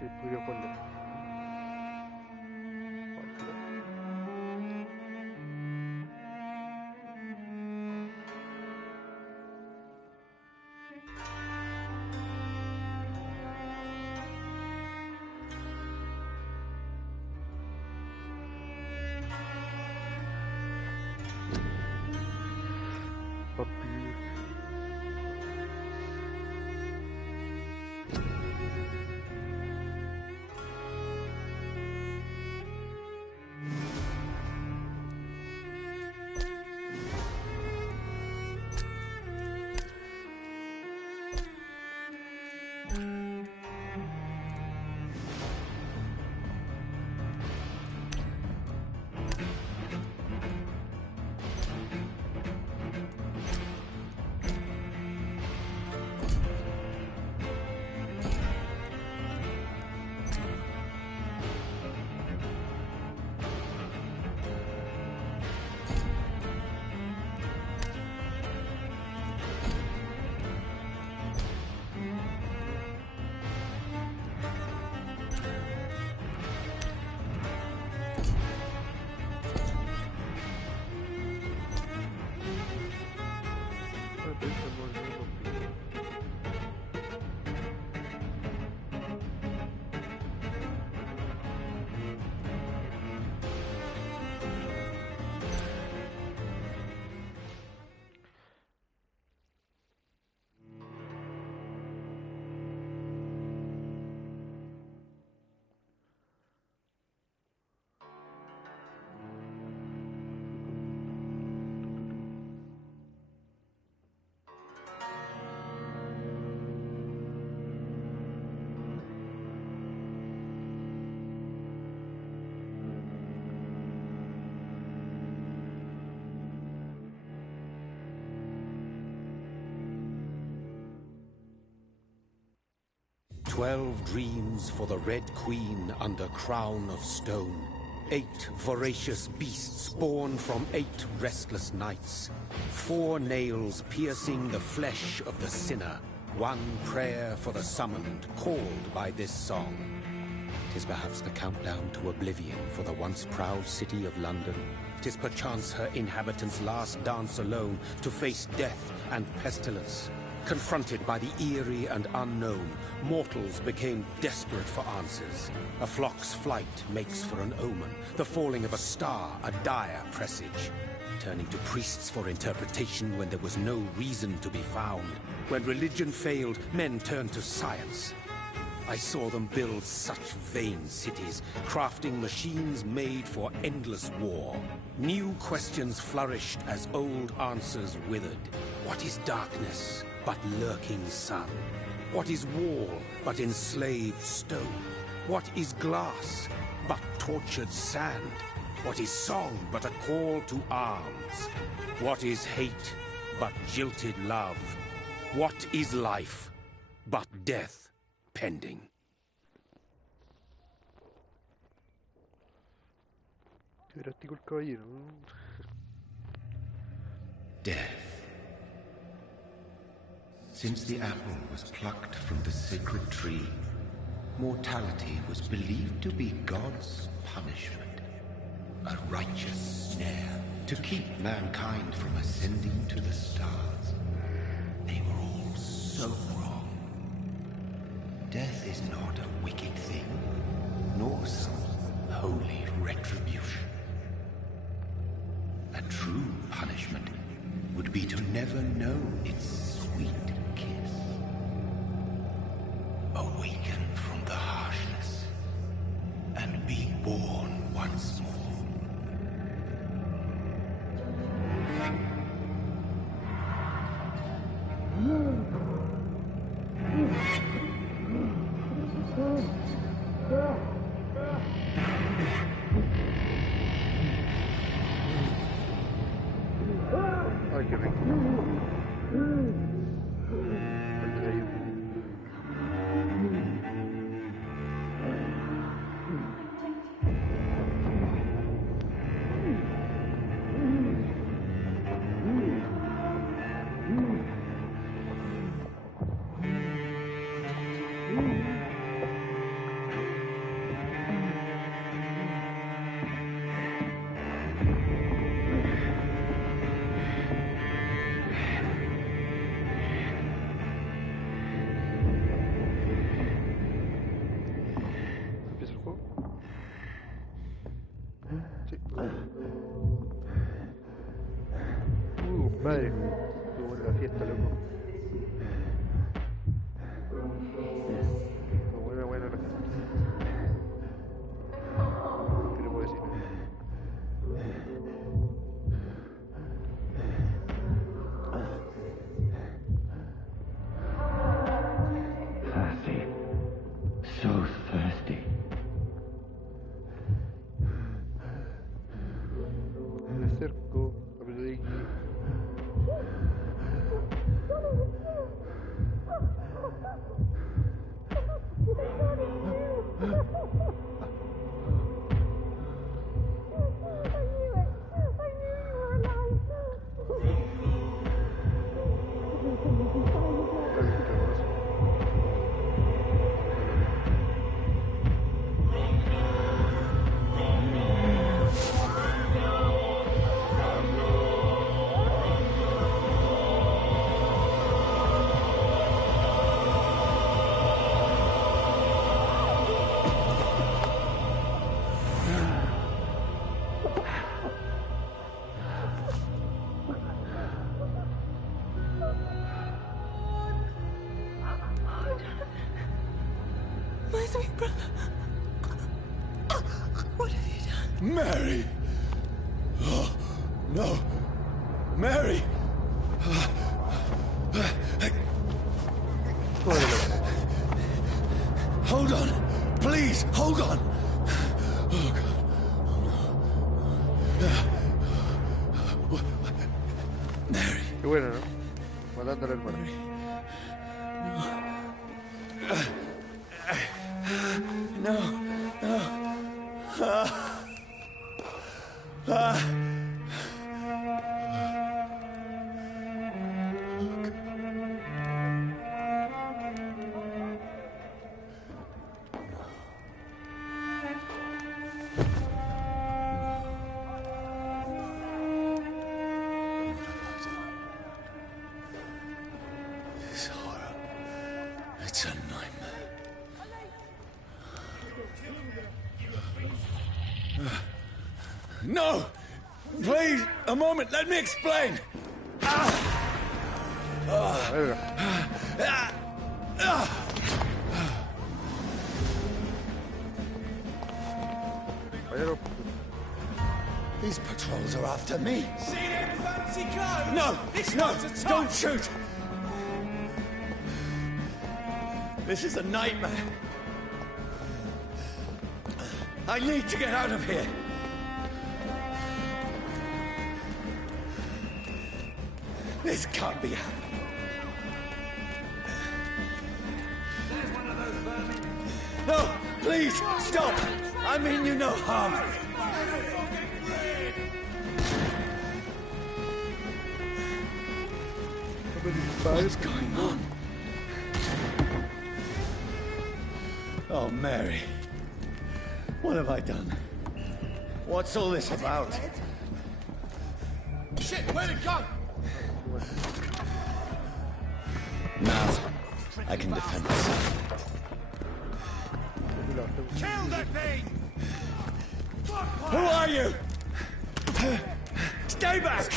Sí, podría poner. Vampyr. 12 dreams for the Red Queen under crown of stone. 8 voracious beasts born from 8 restless nights. 4 nails piercing the flesh of the sinner. 1 prayer for the summoned, called by this song. 'Tis perhaps the countdown to oblivion for the once proud city of London. 'Tis perchance her inhabitants' last dance alone to face death and pestilence. Confronted by the eerie and unknown, mortals became desperate for answers. A flock's flight makes for an omen, the falling of a star a dire presage. Turning to priests for interpretation when there was no reason to be found. When religion failed, men turned to science. I saw them build such vain cities, crafting machines made for endless war. New questions flourished as old answers withered. What is darkness but lurking sun? What is wall but enslaved stone? What is glass but tortured sand? What is song but a call to arms? What is hate but jilted love? What is life but death pending? Qué drástico el caballero. Death. Since the apple was plucked from the sacred tree, mortality was believed to be God's punishment. A righteous snare to keep mankind from ascending to the stars. They were all so wrong. Death is not a wicked thing, nor some holy retribution. A true punishment would be to never know its sweet kiss. Awaken from the harshness and be born once more. Ay, qué rico. madre. Estuvo buena la fiesta, loco. Estuvo buena la fiesta. ¿Qué le puedo decir? Thirsty. So thirsty. Me acerco, aprieto de aquí. My sweet brother. What have you done? Mary! Oh, no! Mary! Hold on! Please, hold on! Oh, God. Oh, no. Mary! Qué bueno, ¿no? Matando a la hermana. No, no. This horror. It's a nightmare. No! Please, a moment, let me explain! Verga. Vaya. These patrols are after me. See them fancy clothes? No! This No! one's a top. Don't shoot! This is a nightmare. I need to get out of here. This can't be happening. There's one of those vermin. No! Please, stop! I mean you no harm. What's going on? Oh, Mary. What have I done? What's all this about? Shit, where'd it go? Now, I can defend myself. Kill that thing! Who are you? Stay back!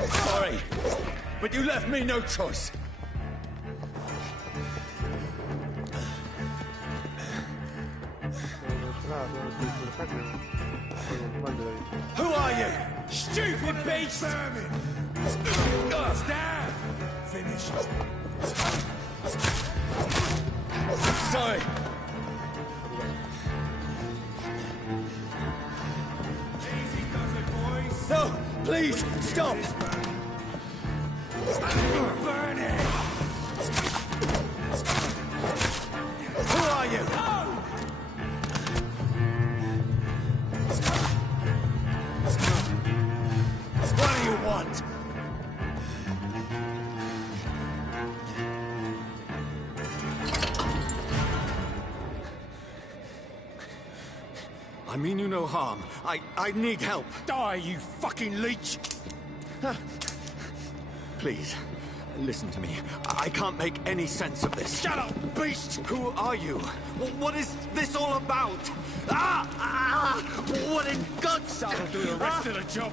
Sorry, but you left me no choice. Who are you? Stupid beast! Vermin! Stab! Finish. Sorry. Easy does it, boys. No, please, stop! Burn it! Who are you? What do you want? I mean you no harm. I need help. Die, you fucking leech! Please, Listen to me. I can't make any sense of this. Shut up, beast! Who are you? What is this all about? What in God's name? I'll do the rest of the job.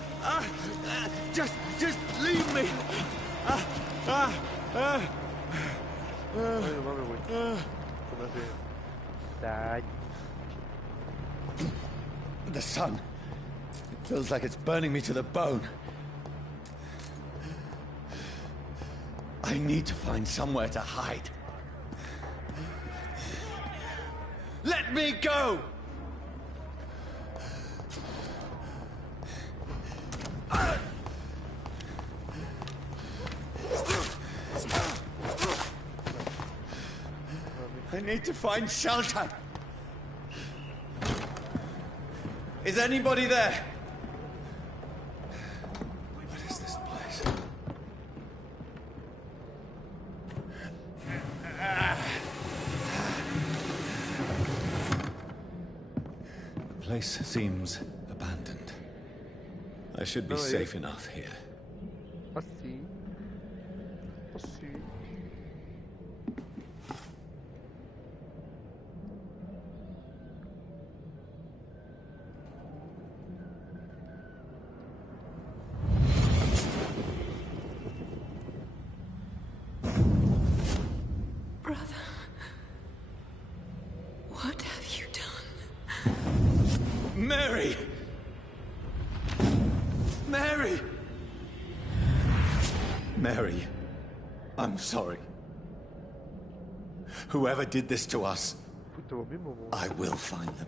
Just leave me. Ay, no mames, güey. Se me hace daño. The sun. It feels like it's burning me to the bone. I need to find somewhere to hide. Let me go! I need to find shelter. Is anybody there? What is this place? The place seems abandoned. I should be safe enough here. Así. Así. Brother, what have you done? Mary! Mary! Mary, I'm sorry. Whoever did this to us, Puto, lo mismo, güey. I will find them.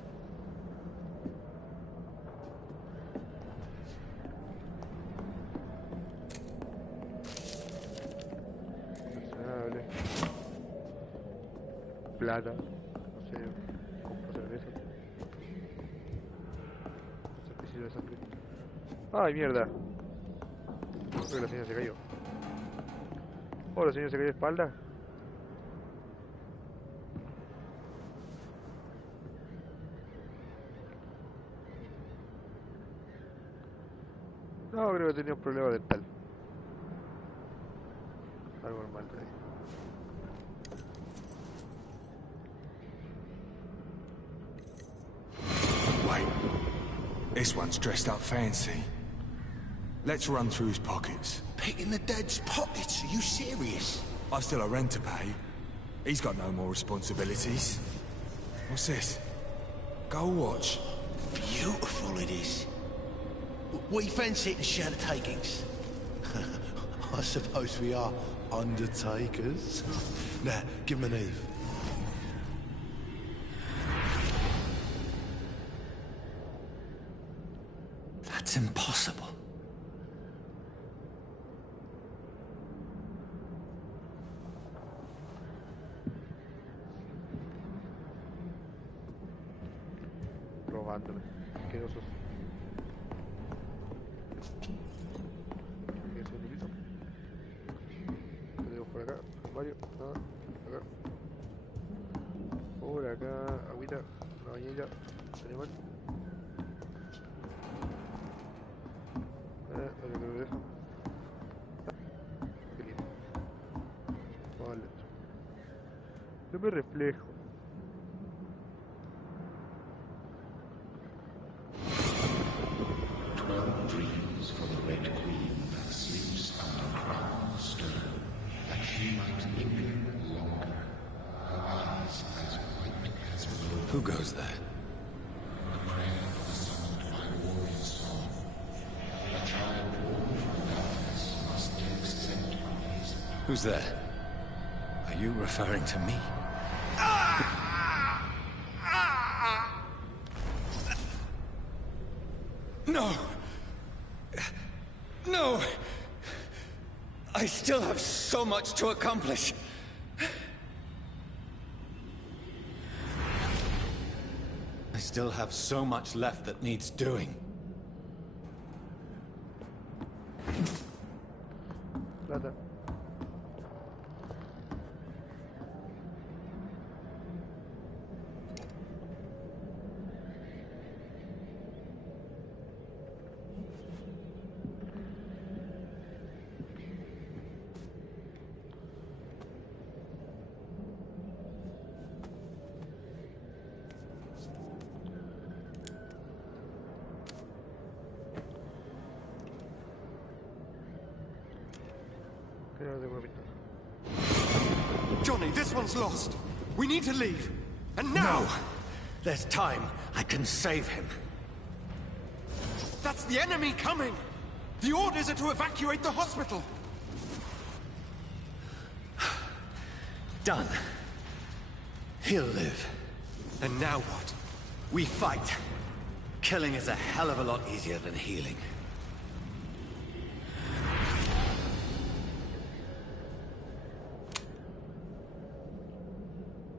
Coleccionable. Plata. No sé. Compro cerveza. Sacrificio de sangre. ¡Ay, mierda! Creo que la señora se cayó. Oh, la señora se cayó de espalda. No, creo que tenía un problema dental. Algo normal por ahí. Wait. This one's dressed up fancy. Let's run through his pockets. Picking the dead's pockets? Are you serious? I've still a rent to pay. He's got no more responsibilities. What's this? Gold watch. Beautiful it is. We fancy it to share the takings. I suppose we are undertakers. Now, give him an Eve. That's impossible. Robándome. Qué osos. ¿Qué es un piso? ¿Qué tenemos por acá? Mario, nada. Acá. Por acá, agüita, una bañilla, animal. Lo que me deja. Qué lindo. Vale. Yo me reflejo. Dreams for the Red Queen that sleeps under crown of stone, that she might linger longer, her eyes as white as blood. Who goes there? A prayer summoned by warrior song. A child born from darkness must accept of his Who's there? Are you referring to me? No! No! I still have so much to accomplish. I still have so much left that needs doing. Plata. one's lost. We need to leave. And now! No! There's time. I can save him. That's the enemy coming! The orders are to evacuate the hospital! Done. He'll live. And now what? We fight. Killing is a hell of a lot easier than healing.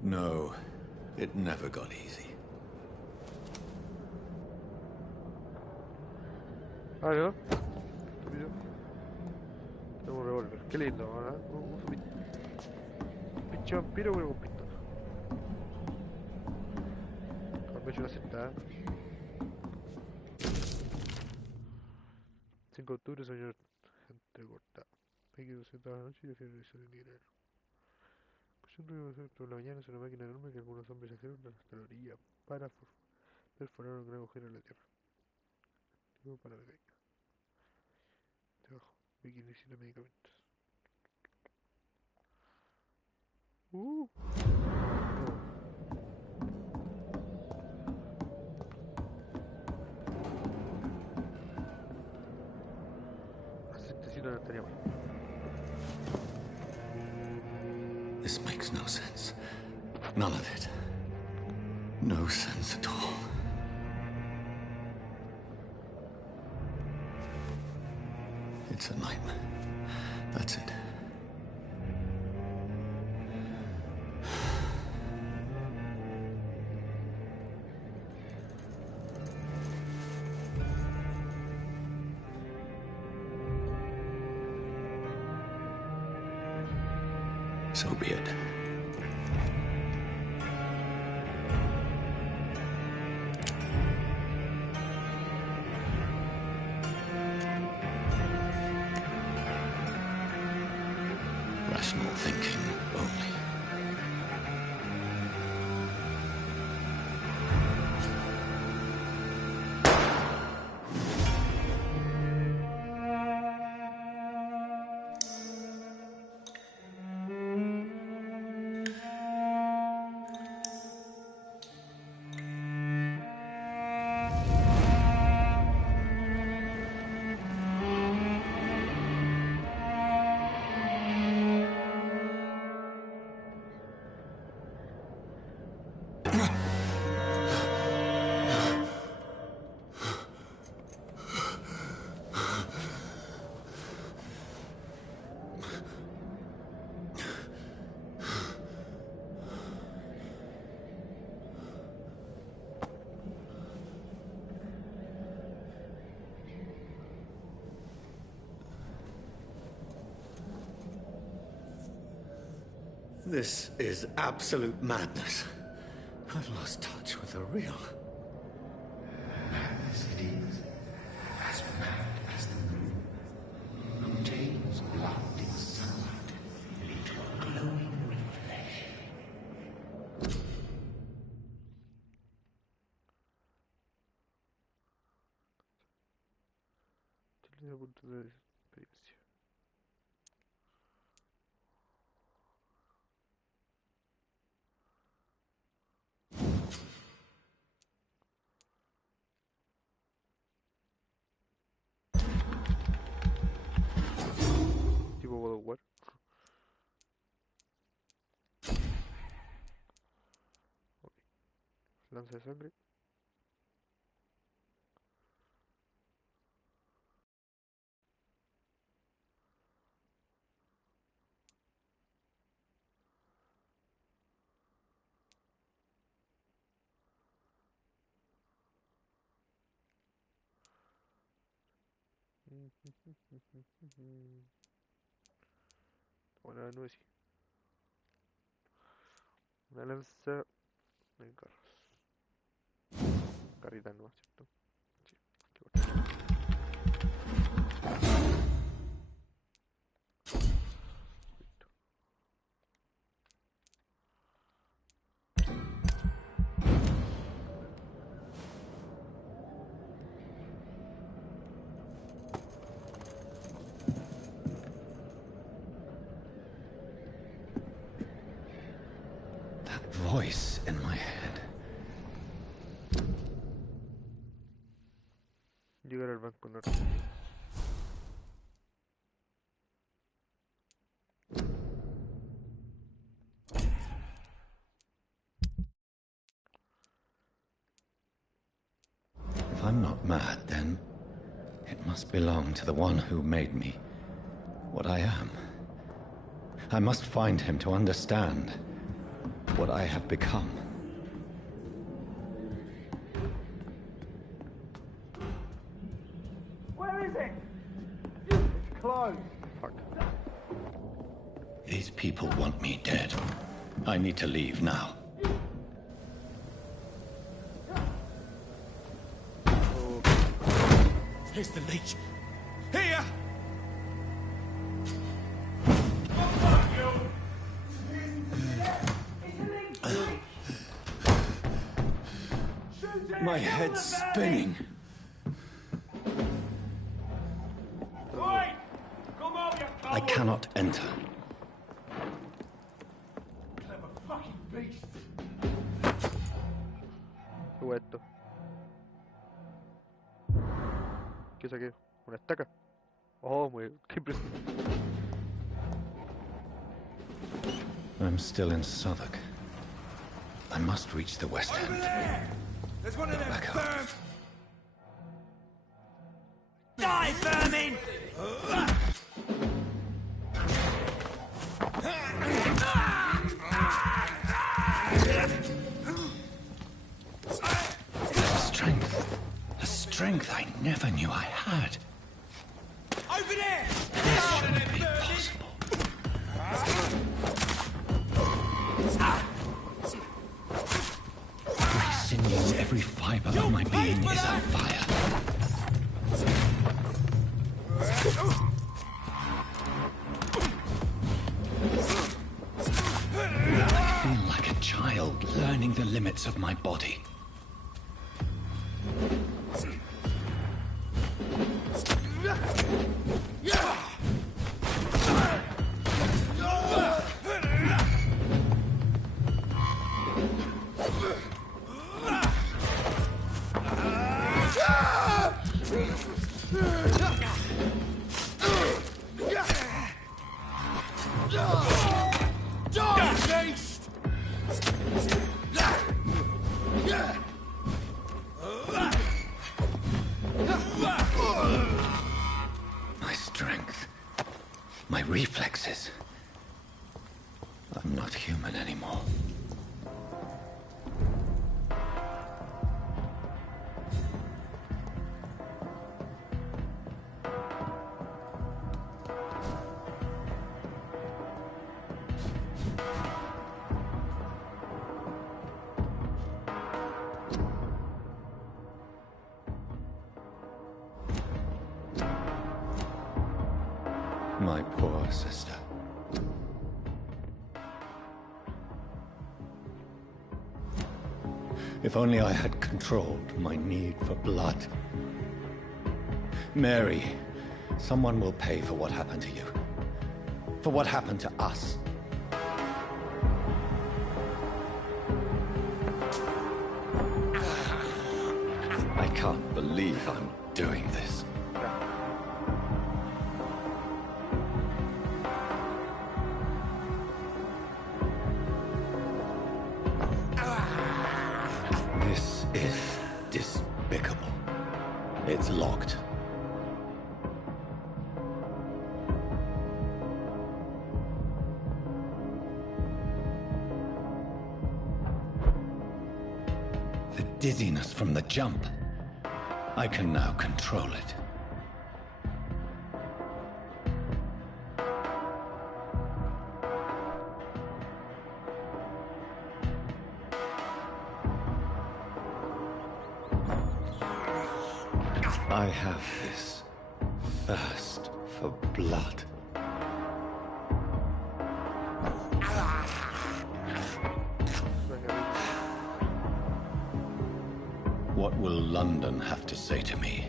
No, it never got easy. Ah, ¿no? Estúpido. Tengo un revólver. Qué lindo, ¿verdad? Un pinche vampiro pero con pistola. Cuando he hecho una sentada. 5 de octubre, señor. Gente corta. Hay que usar toda la noche y decir revisar el dinero. Por la mañana es una máquina enorme que algunos hombres viajeros hasta la orilla para perforar un gran agujero en la tierra. Digo para la caída. Debajo, Vicky necesita medicamentos. No. Así no estaría mal. This makes no sense. None of it. No sense at all. It's a nightmare. That's it. So be it. Rational thinking only. This is absolute madness. I've lost touch with the real. Madness it is, as mad as the moon. Contains blinding sunlight into a glowing reflection. Tiene punto de experiencia. Tipo God of War. Ok. Lanza de sangre. Bueno, no es así. Una lanza de carros. Carrita no, ¿cierto? Sí. Qué bueno. Listo. poner. If I'm not mad, then it must belong to the one who made me what I am. I must find him to understand what I have become. Where is it? It's closed. Fuck. These people want me dead. I need to leave now. Here's the leech. Here! My head's spinning. I cannot enter. Clever fucking beast. ¿Qué fue esto? ¿Qué saqué? ¿Una estaca? Oh, muy... qué impresión. I'm still in Southwark. I must reach the West Over End. there! There's one of them Back up. firms. Die, vermin! A strength I never knew I had. Over there! This shouldn't be possible. Every sinew, every fiber of my being is on fire. I feel like a child learning the limits of my body. My strength, my reflexes. I'm not human anymore. My poor sister. If only I had controlled my need for blood. Mary, someone will pay for what happened to you. For what happened to us. I can't believe I'm doing this. This is despicable. It's locked. The dizziness from the jump. I can now control it. I have this thirst for blood. What will London have to say to me?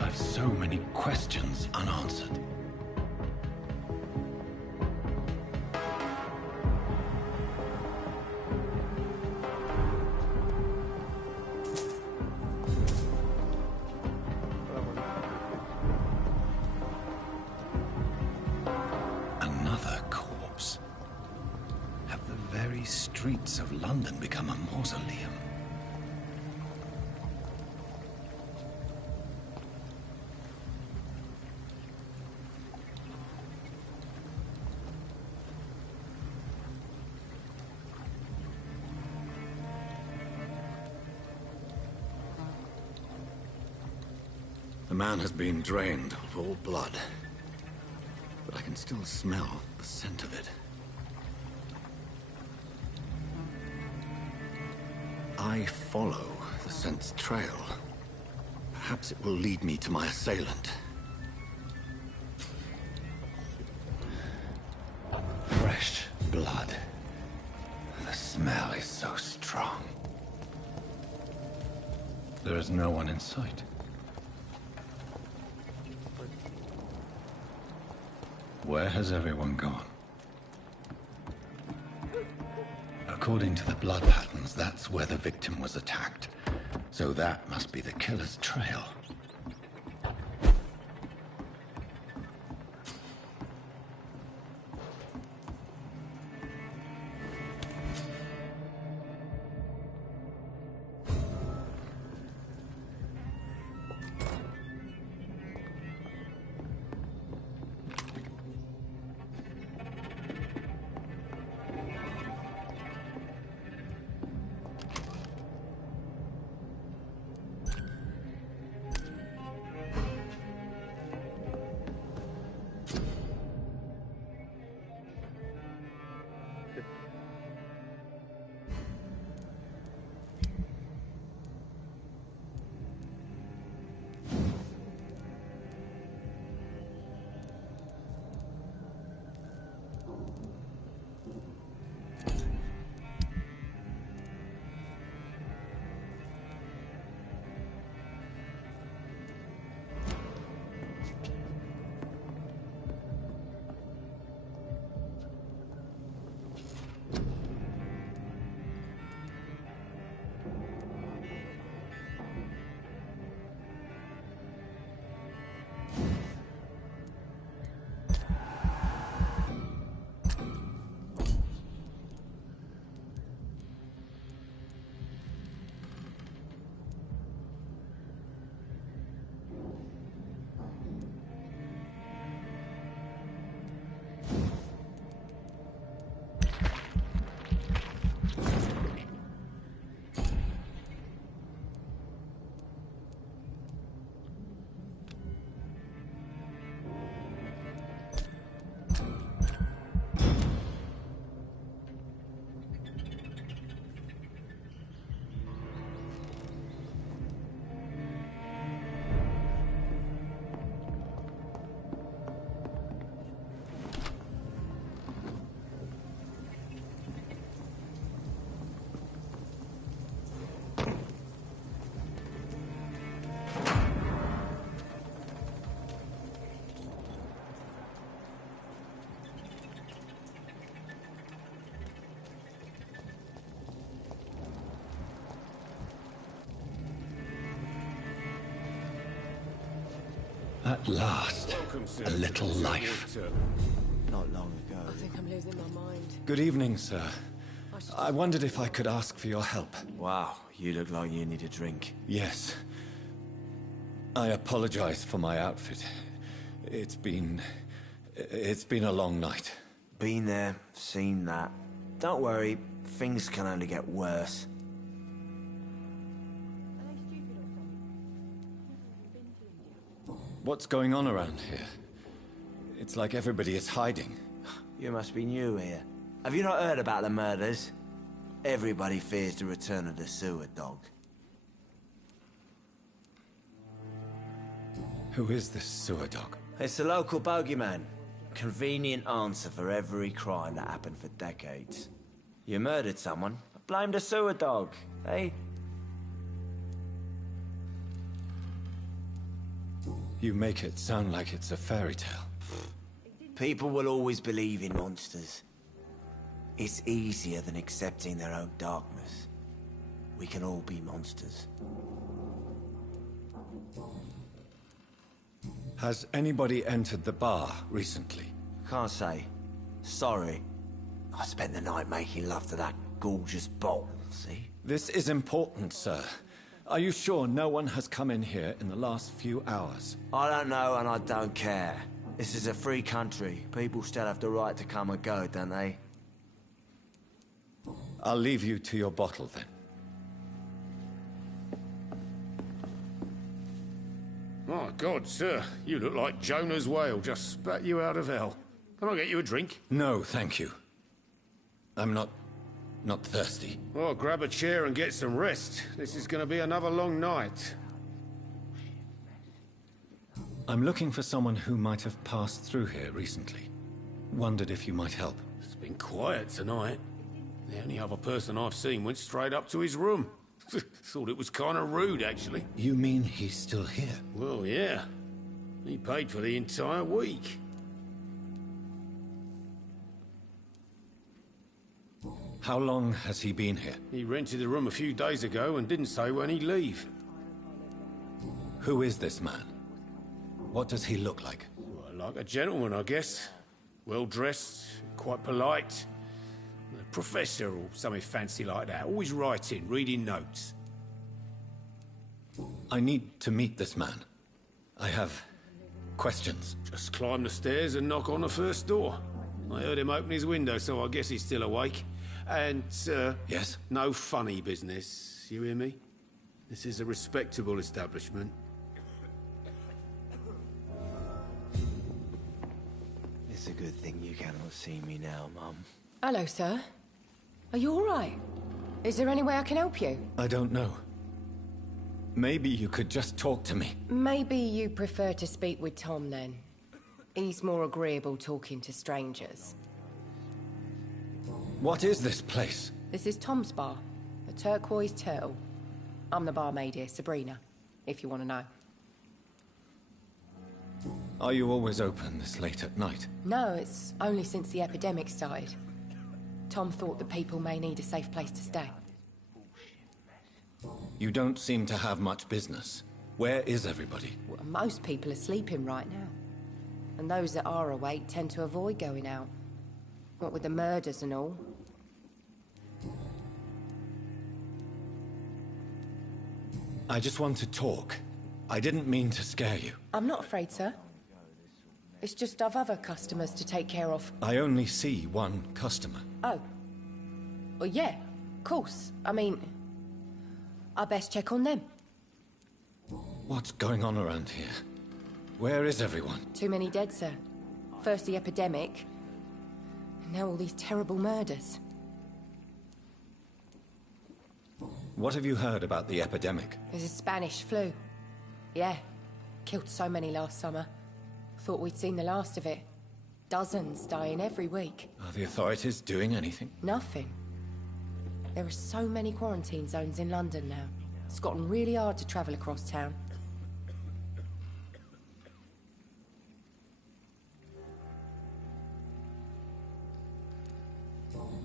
I've so many questions unanswered. very streets of London become a mausoleum. The man has been drained of all blood, but I can still smell the scent of it. I follow the scent's trail. Perhaps it will lead me to my assailant. Fresh blood. The smell is so strong. There is no one in sight. Where has everyone gone? According to the blood patterns, that's where the victim was attacked. So that must be the killer's trail. At last, a little life. Not long ago. I think I'm losing my mind. Good evening, sir. I wondered if I could ask for your help. Wow, you look like you need a drink. Yes. I apologize for my outfit. It's been a long night. Been there, seen that. Don't worry, things can only get worse. What's going on around here? It's like everybody is hiding. You must be new here. Have you not heard about the murders? Everybody fears the return of the sewer dog. Who is this sewer dog? It's the local bogeyman. Convenient answer for every crime that happened for decades. You murdered someone, blame the sewer dog, eh? You make it sound like it's a fairy tale. People will always believe in monsters. It's easier than accepting their own darkness. We can all be monsters. Has anybody entered the bar recently? Can't say. Sorry. I spent the night making love to that gorgeous bottle, see? This is important, sir. Are you sure no one has come in here in the last few hours? I don't know and I don't care. This is a free country. People still have the right to come and go, don't they? I'll leave you to your bottle, then. My God, sir, you look like Jonah's whale just spat you out of hell. Can I get you a drink? No, thank you. I'm not thirsty. Well, grab a chair and get some rest. This is going to be another long night. I'm looking for someone who might have passed through here recently. Wondered if you might help. It's been quiet tonight. The only other person I've seen went straight up to his room. Thought it was kind of rude, actually. You mean he's still here? Well, yeah. He paid for the entire week. How long has he been here? He rented the room a few days ago and didn't say when he'd leave. Who is this man? What does he look like? Well, like a gentleman, I guess. Well-dressed, quite polite. A professor or something fancy like that. Always writing, reading notes. I need to meet this man. I have questions. Just climb the stairs and knock on the first door. I heard him open his window, so I guess he's still awake. And, Yes? no funny business. You hear me? This is a respectable establishment. It's a good thing you cannot see me now, Mum. Hello, sir. Are you all right? Is there any way I can help you? I don't know. Maybe you could just talk to me. Maybe you prefer to speak with Tom, then. He's more agreeable talking to strangers. What is this place? This is Tom's bar, the Turquoise Turtle. I'm the barmaid here, Sabrina, if you want to know. Are you always open this late at night? No, it's only since the epidemic started. Tom thought the people may need a safe place to stay. You don't seem to have much business. Where is everybody? Well, most people are sleeping right now. And those that are awake tend to avoid going out. What with the murders and all. I just want to talk. I didn't mean to scare you. I'm not afraid, sir. It's just I've other customers to take care of. I only see one customer. Oh. Well, yeah, of course. I mean, I best check on them. What's going on around here? Where is everyone? Too many dead, sir. First the epidemic, and now all these terrible murders. What have you heard about the epidemic? There's a Spanish flu. Yeah, killed so many last summer. Thought we'd seen the last of it. Dozens dying every week. Are the authorities doing anything? Nothing. There are so many quarantine zones in London now. It's gotten really hard to travel across town.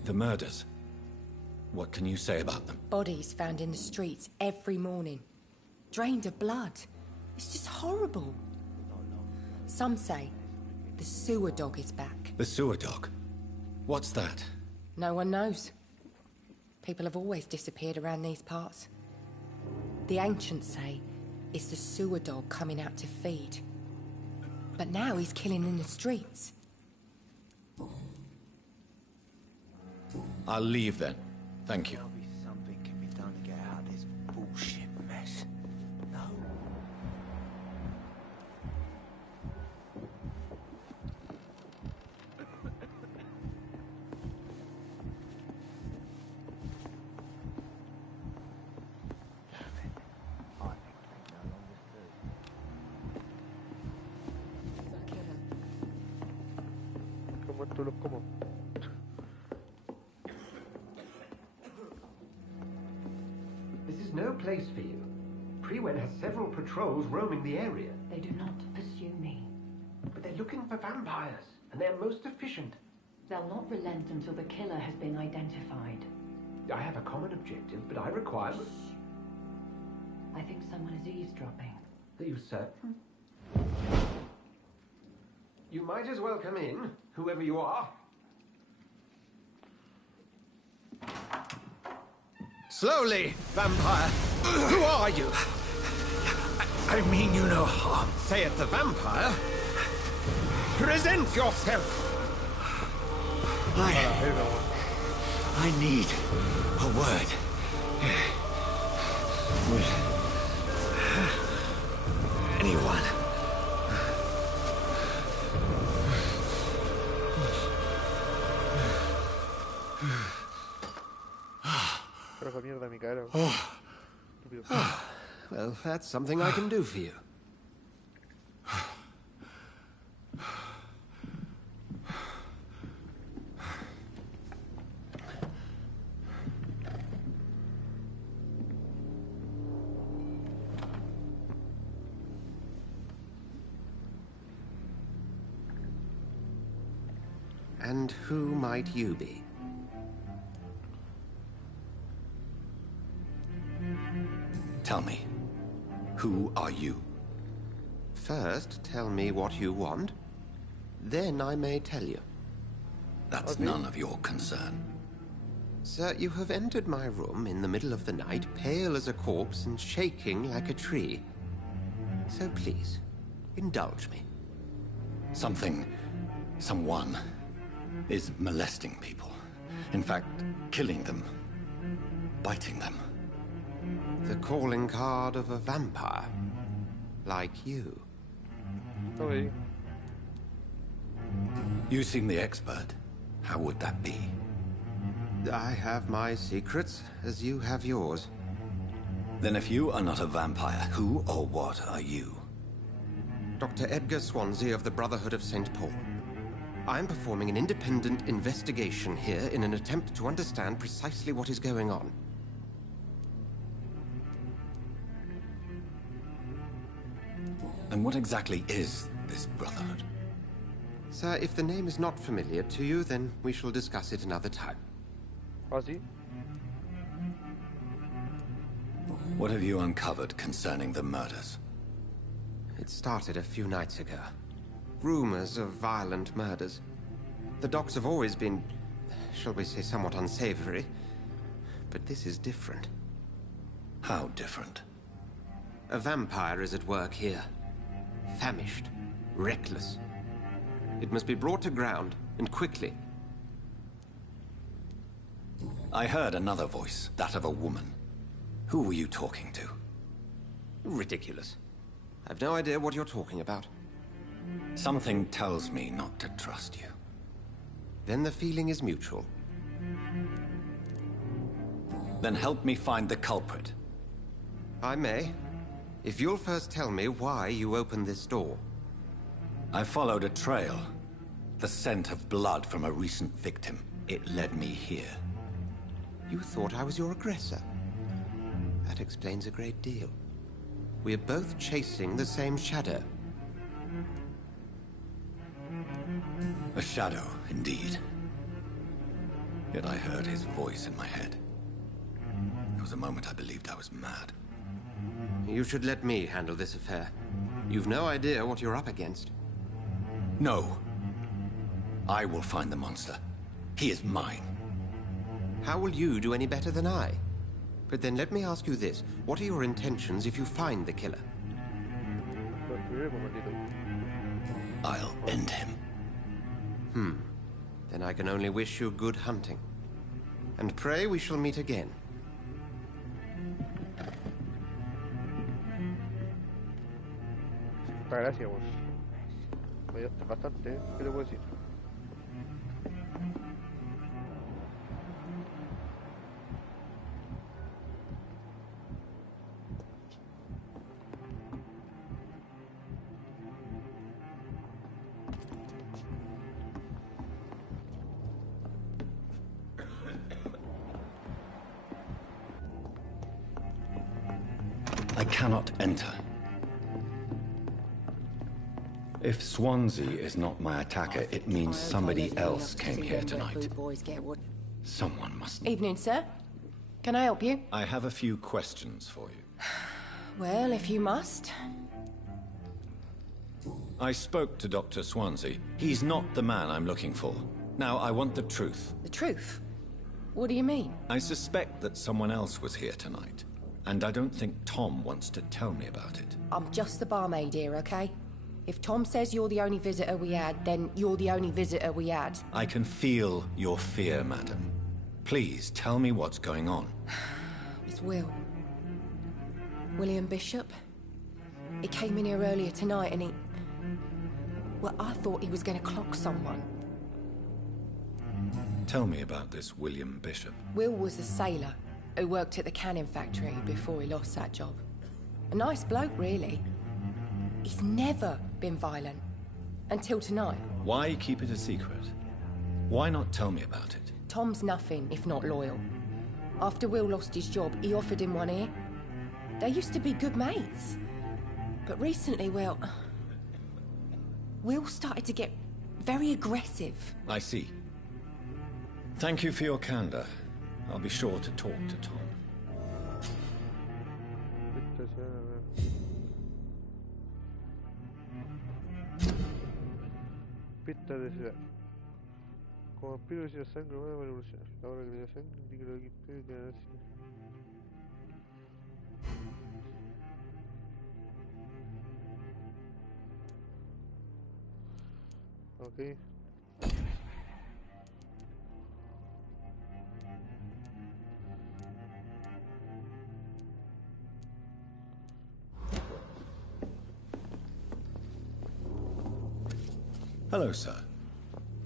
The murders. What can you say about them? Bodies found in the streets every morning. Drained of blood. It's just horrible. Some say the sewer dog is back. The sewer dog? What's that? No one knows. People have always disappeared around these parts. The ancients say it's the sewer dog coming out to feed. But now he's killing in the streets. I'll leave then. Thank you. Maybe something can be done to get out of this bullshit mess. No. Como tú lo como. This is no place for you. Prewen has several patrols roaming the area. They do not pursue me. But they're looking for vampires, and they're most efficient. They'll not relent until the killer has been identified. I have a common objective, but I require... I think someone is eavesdropping. Are you certain? You might as well come in, whoever you are. Slowly, vampire. Who are you? I mean you no harm. Saith the vampire. Present yourself. I need a word. With anyone. Pero mierda mi cara. Well, that's something I can do for you. And who might you be? Tell me, who are you? First, tell me what you want. Then I may tell you. That's none of your concern. Sir, you have entered my room in the middle of the night, pale as a corpse and shaking like a tree. So please, indulge me. Someone is molesting people. In fact, killing them. Biting them. The calling card of a vampire. Like you. Okay. You seem the expert. How would that be? I have my secrets, as you have yours. Then if you are not a vampire, who or what are you? Dr. Edgar Swansea of the Brotherhood of St. Paul. I'm performing an independent investigation here in an attempt to understand precisely what is going on. And what exactly is this Brotherhood? Sir, if the name is not familiar to you, then we shall discuss it another time. ¿Ah, sí? What have you uncovered concerning the murders? It started a few nights ago. Rumors of violent murders. The docks have always been, shall we say, somewhat unsavory. But this is different. How different? A vampire is at work here. Famished. Reckless. It must be brought to ground, and quickly. I heard another voice, that of a woman. Who were you talking to? Ridiculous. I've no idea what you're talking about. Something tells me not to trust you. Then the feeling is mutual. Then help me find the culprit. I may. If you'll first tell me why you opened this door. I followed a trail. The scent of blood from a recent victim. It led me here. You thought I was your aggressor. That explains a great deal. We're both chasing the same shadow. A shadow, indeed. Yet I heard his voice in my head. There was a moment I believed I was mad. You should let me handle this affair. You've no idea what you're up against. No. I will find the monster. He is mine. How will you do any better than I? But then let me ask you this. What are your intentions if you find the killer? I'll end him. Then I can only wish you good hunting. And pray we shall meet again. Gracias, vos. Me ayudaste bastante, ¿eh? ¿Qué te puedo decir? I cannot enter. If Swansea is not my attacker, it means somebody else came here tonight. Someone must... Evening, sir. Can I help you? I have a few questions for you. Well, if you must. I spoke to Dr. Swansea. He's not the man I'm looking for. Now, I want the truth. The truth? What do you mean? I suspect that someone else was here tonight, and I don't think Tom wants to tell me about it. I'm just the barmaid here, okay? If Tom says you're the only visitor we had, then you're the only visitor we had. I can feel your fear, madam. Please, tell me what's going on. It's Will. William Bishop. He came in here earlier tonight and he... Well, I thought he was going to clock someone. Tell me about this William Bishop. Will was a sailor who worked at the cannon factory before he lost that job. A nice bloke, really. He's never been violent. Until tonight. Why keep it a secret? Why not tell me about it? Tom's nothing if not loyal. After Will lost his job, he offered him one ear. They used to be good mates. But recently, well... Will started to get very aggressive. I see. Thank you for your candor. I'll be sure to talk to Tom. Pista de ciudad. Como vampiro de sangre humana para evolucionar. Ahora que le da sangre, indica lo que puede quedar así. Ok. Hello, sir.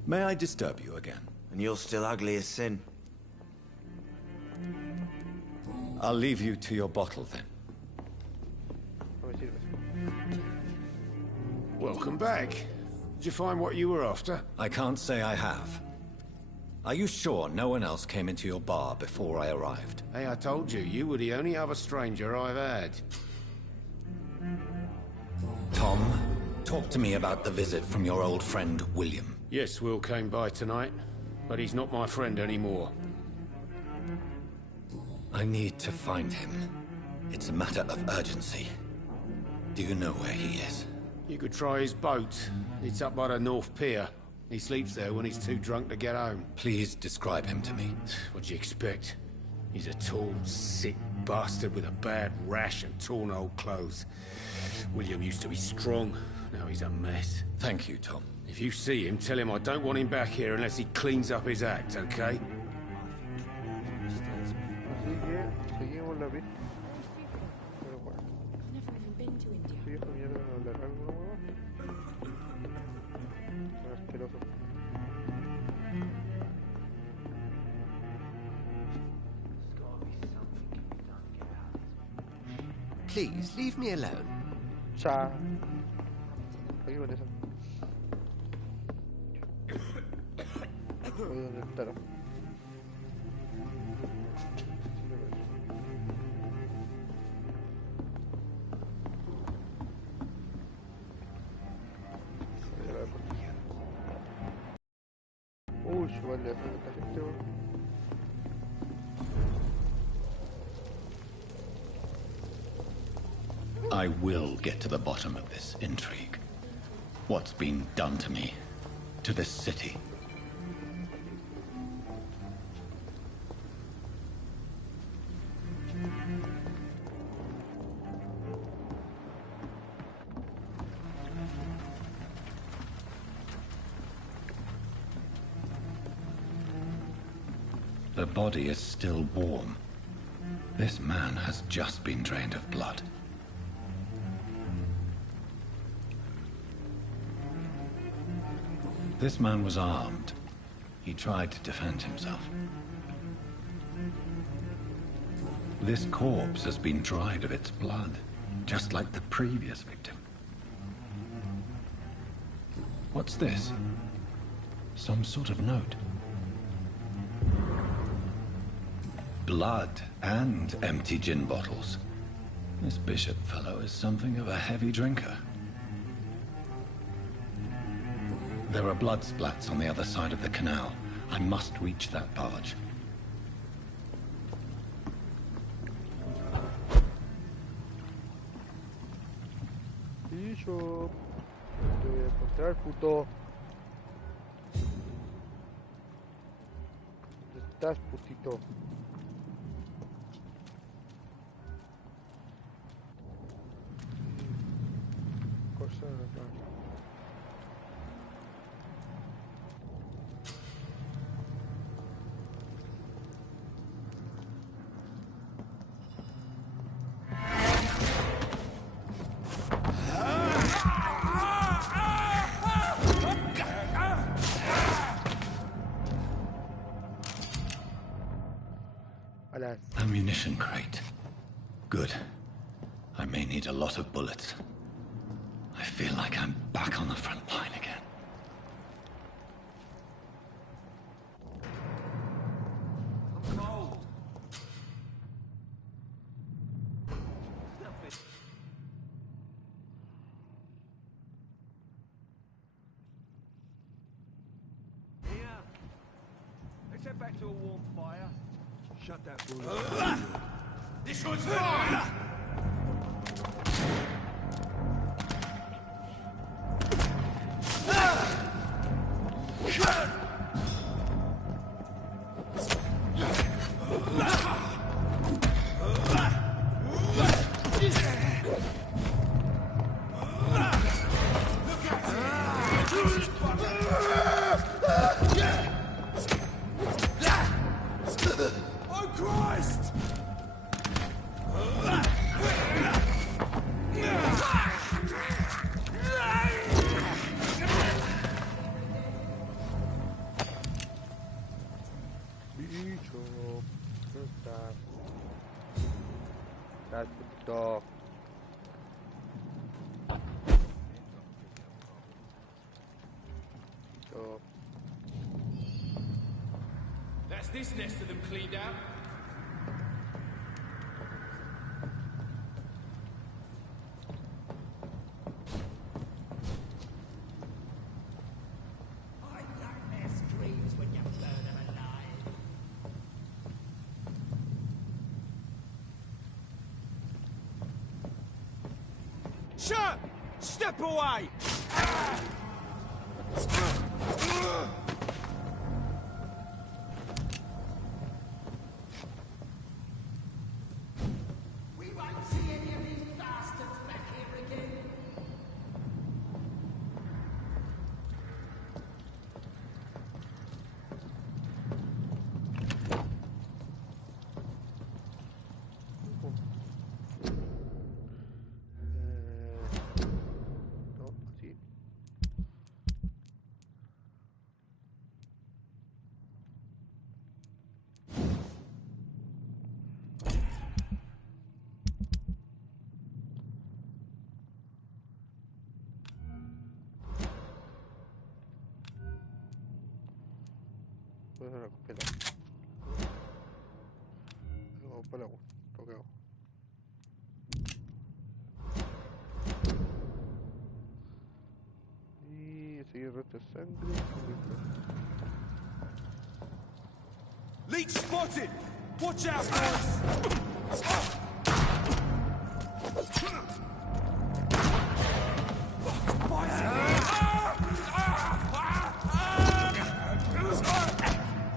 May I disturb you again? And you're still ugly as sin. I'll leave you to your bottle, then. Welcome back. Did you find what you were after? I can't say I have. Are you sure no one else came into your bar before I arrived? Hey, I told you, you were the only other stranger I've had. Tom, talk to me about the visit from your old friend, William. Yes, Will came by tonight, but he's not my friend anymore. I need to find him. It's a matter of urgency. Do you know where he is? You could try his boat. It's up by the North Pier. He sleeps there when he's too drunk to get home. Please describe him to me. What'd you expect? He's a tall, sick bastard with a bad rash and torn old clothes. William used to be strong. Now he's a mess. Thank you, Tom. If you see him, tell him I don't want him back here unless he cleans up his act, okay? Así que seguimos la pista. Pero bueno. I've never even been to India. Sí, esta mierda no hablar algo nuevo. Son asquerosos. Please, leave me alone. Cha. Aquí con eso. Voy donde está. Uy, vale, esta gente, weón. I will get to the bottom of this intrigue. What's been done to me, to this city. The body is still warm. This man has just been drained of blood. This man was armed. He tried to defend himself. This corpse has been dried of its blood, just like the previous victim. What's this? Some sort of note. Blood and empty gin bottles. This Bishop fellow is something of a heavy drinker. There are blood splats on the other side of the canal. I must reach that barge. Bishop. Te voy a encontrar, puto. ¿Dónde estás, putito? Cosa rara. Alas. Ammunition crate. Good. I may need a lot of bullets. I feel like I'm back on the front line again. I'm cold. Here. Let's head back to a warm fire. Shut that bullet. This one's fire! Oh, Christ! Bicho. ¿Dónde estás? Estás, putito. Putito. That's this nest of them cleaned out. Shut! Step away! We won't see any of these bastards back here again. No, así. Voy a hacer una copeta. Vamos para el agua. Lo que hago. Y seguir el resto de sangre. Leech spotted! Watch out, boys!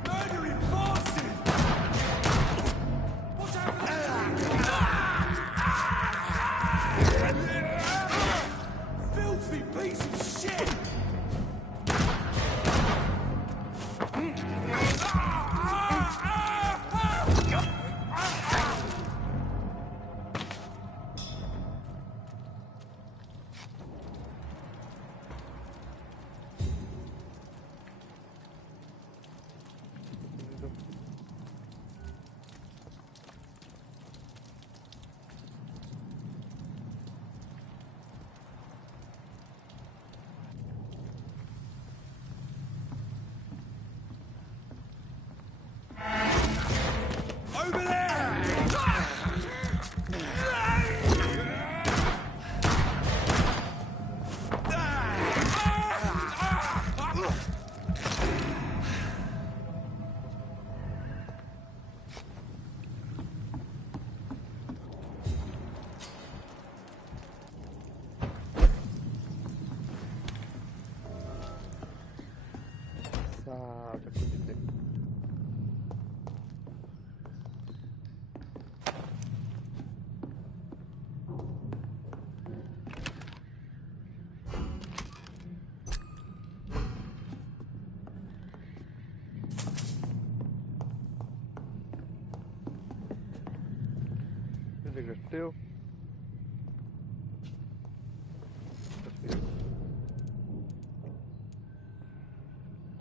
Murdering bastard! What's happening? Filthy piece of shit! Over there! Sa, te escondiste. Ese casteo.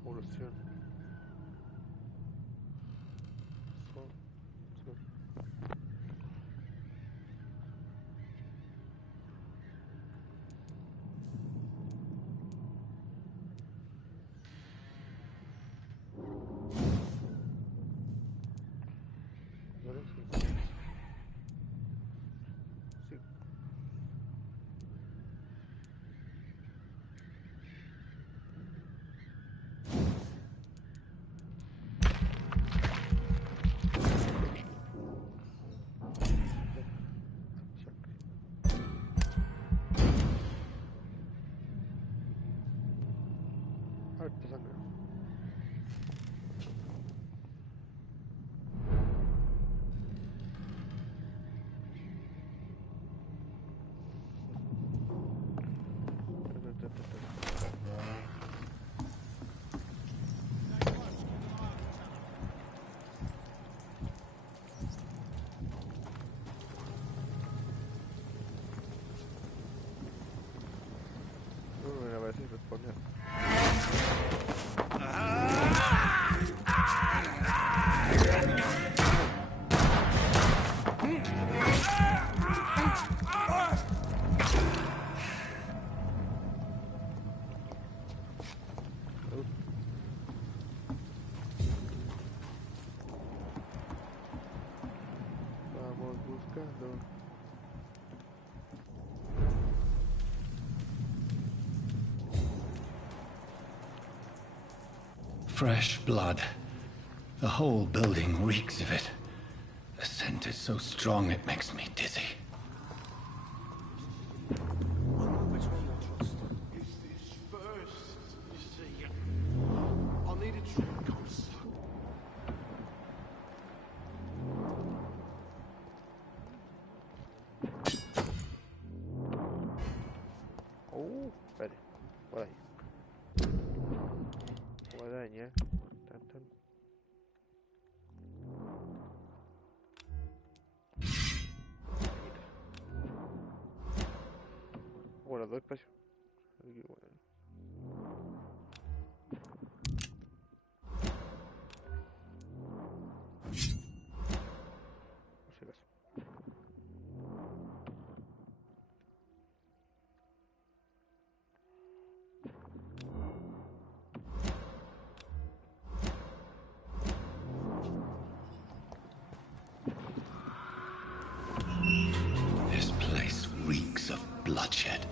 Evolución. Sol. Ahora sí. Sí. Harta sangre. A ver si responde. Vamos buscando. Fresh blood. The whole building reeks of it. The scent is so strong it makes me dizzy. Which one do I trust? It's this first, you see. I need a drink, I'm stuck. Oh, espere. Por ahí. Guadaña. Tan, tan. Bueno, dos espacios. Aquí, bueno. Por si acaso. This place reeks of bloodshed.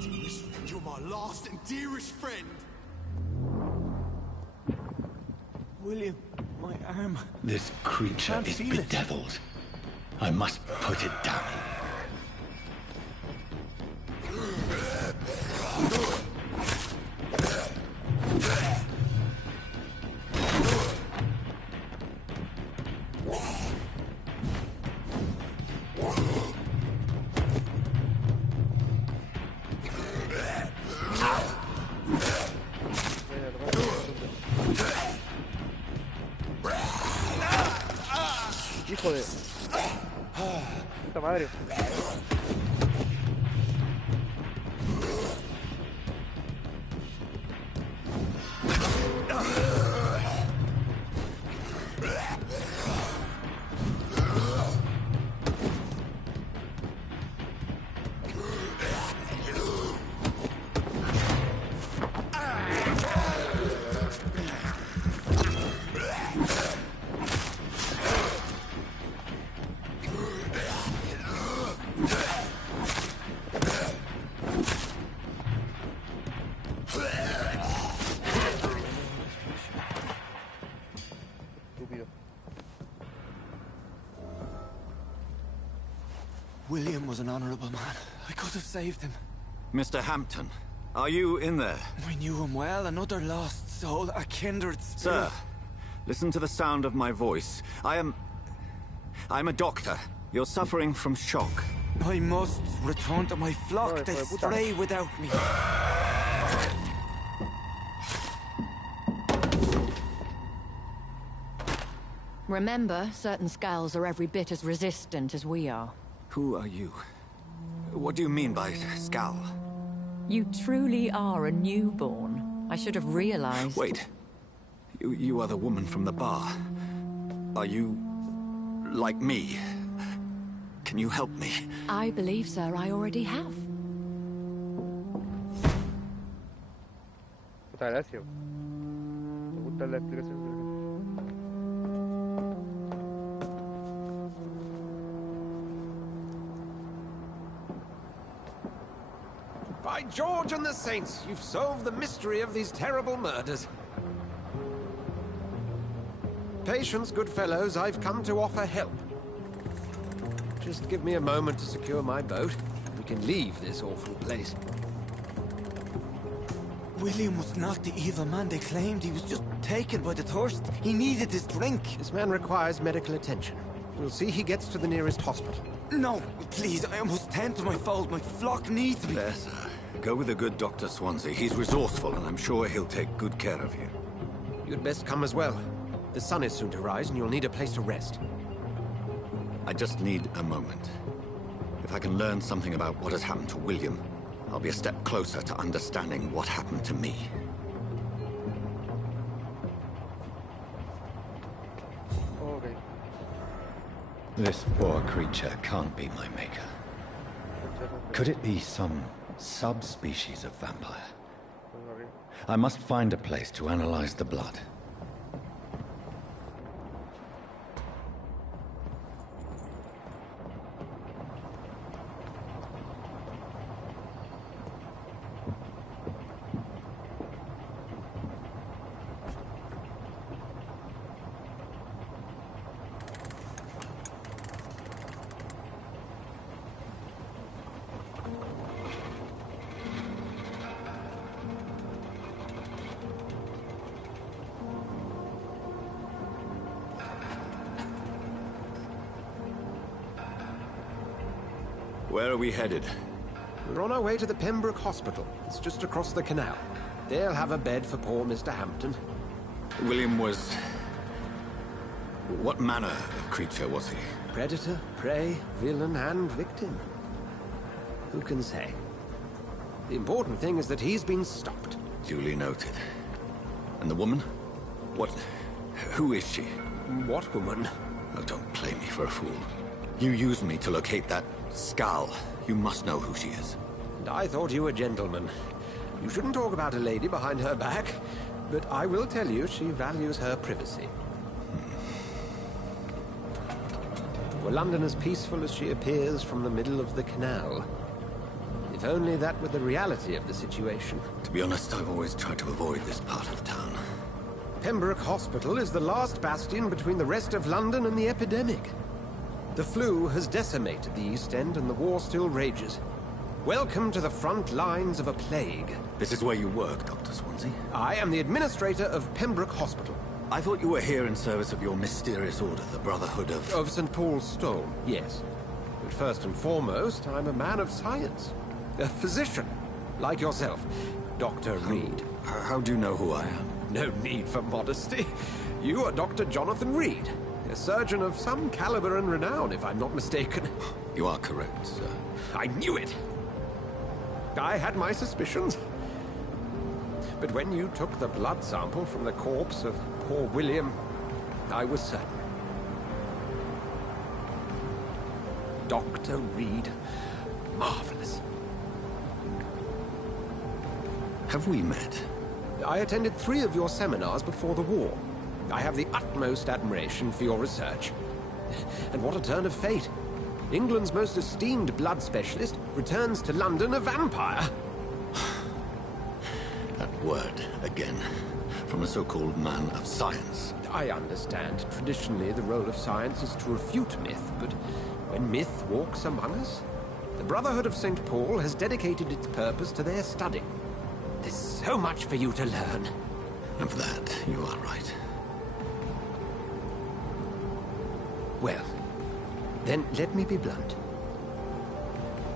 Dearest friend, you're my last and dearest friend. William, my arm. This creature Can't is feel it. bedeviled. I must put it down. Hijo de... Puta madre. William was an honorable man. I could have saved him. Mr. Hampton, are you in there? We knew him well, another lost soul, a kindred spirit. Sir, listen to the sound of my voice. I'm a doctor. You're suffering from shock. I must return to my flock. They stray without me. Remember, certain skulls are every bit as resistant as we are. Who are you? What do you mean by Skal? You truly are a newborn. I should have realized. Wait. You are the woman from the bar. Are you... like me? Can you help me? I believe, sir, I already have. Muchas gracias. Me gusta la explicación que le das. By George and the Saints, you've solved the mystery of these terrible murders. Patience, good fellows, I've come to offer help. Just give me a moment to secure my boat. We can leave this awful place. William was not the evil man they claimed. He was just taken by the thirst. He needed this drink. This man requires medical attention. We'll see he gets to the nearest hospital. No, please, I must tend to my foals. My flock needs me. There, sir. Go with the good Dr. Swansea. He's resourceful, and I'm sure he'll take good care of you. You'd best come as well. The sun is soon to rise, and you'll need a place to rest. I just need a moment. If I can learn something about what has happened to William, I'll be a step closer to understanding what happened to me. Okay. This poor creature can't be my maker. Could it be some subspecies of vampire? I must find a place to analyze the blood. Where are we headed? We're on our way to the Pembroke Hospital. It's just across the canal. They'll have a bed for poor Mr. Hampton. William was... what manner of creature was he? Predator, prey, villain, and victim. Who can say? The important thing is that he's been stopped. Duly noted. And the woman? What... who is she? What woman? Oh, don't play me for a fool. You used me to locate that Skal. You must know who she is. And I thought you a gentleman. You shouldn't talk about a lady behind her back, but I will tell you she values her privacy. Were London as peaceful as she appears from the middle of the canal? If only that were the reality of the situation. To be honest, I've always tried to avoid this part of town. Pembroke Hospital is the last bastion between the rest of London and the epidemic. The flu has decimated the East End and the war still rages. Welcome to the front lines of a plague. This is where you work, Dr. Swansea? I am the administrator of Pembroke Hospital. I thought you were here in service of your mysterious order, the Brotherhood of... Of St. Paul's Stone, yes. But first and foremost, I'm a man of science. A physician, like yourself, Dr. Reed. How do you know who I am? No need for modesty. You are Dr. Jonathan Reed. A surgeon of some caliber and renown, if I'm not mistaken. You are correct, sir. I knew it! I had my suspicions. But when you took the blood sample from the corpse of poor William, I was certain. Dr. Reed. Marvelous. Have we met? I attended 3 of your seminars before the war. I have the utmost admiration for your research. And what a turn of fate. England's most esteemed blood specialist returns to London a vampire. That word, again. From a so-called man of science. I understand. Traditionally, the role of science is to refute myth, but when myth walks among us, the Brotherhood of St. Paul has dedicated its purpose to their study. There's so much for you to learn. Of that, you are right. Well, then let me be blunt.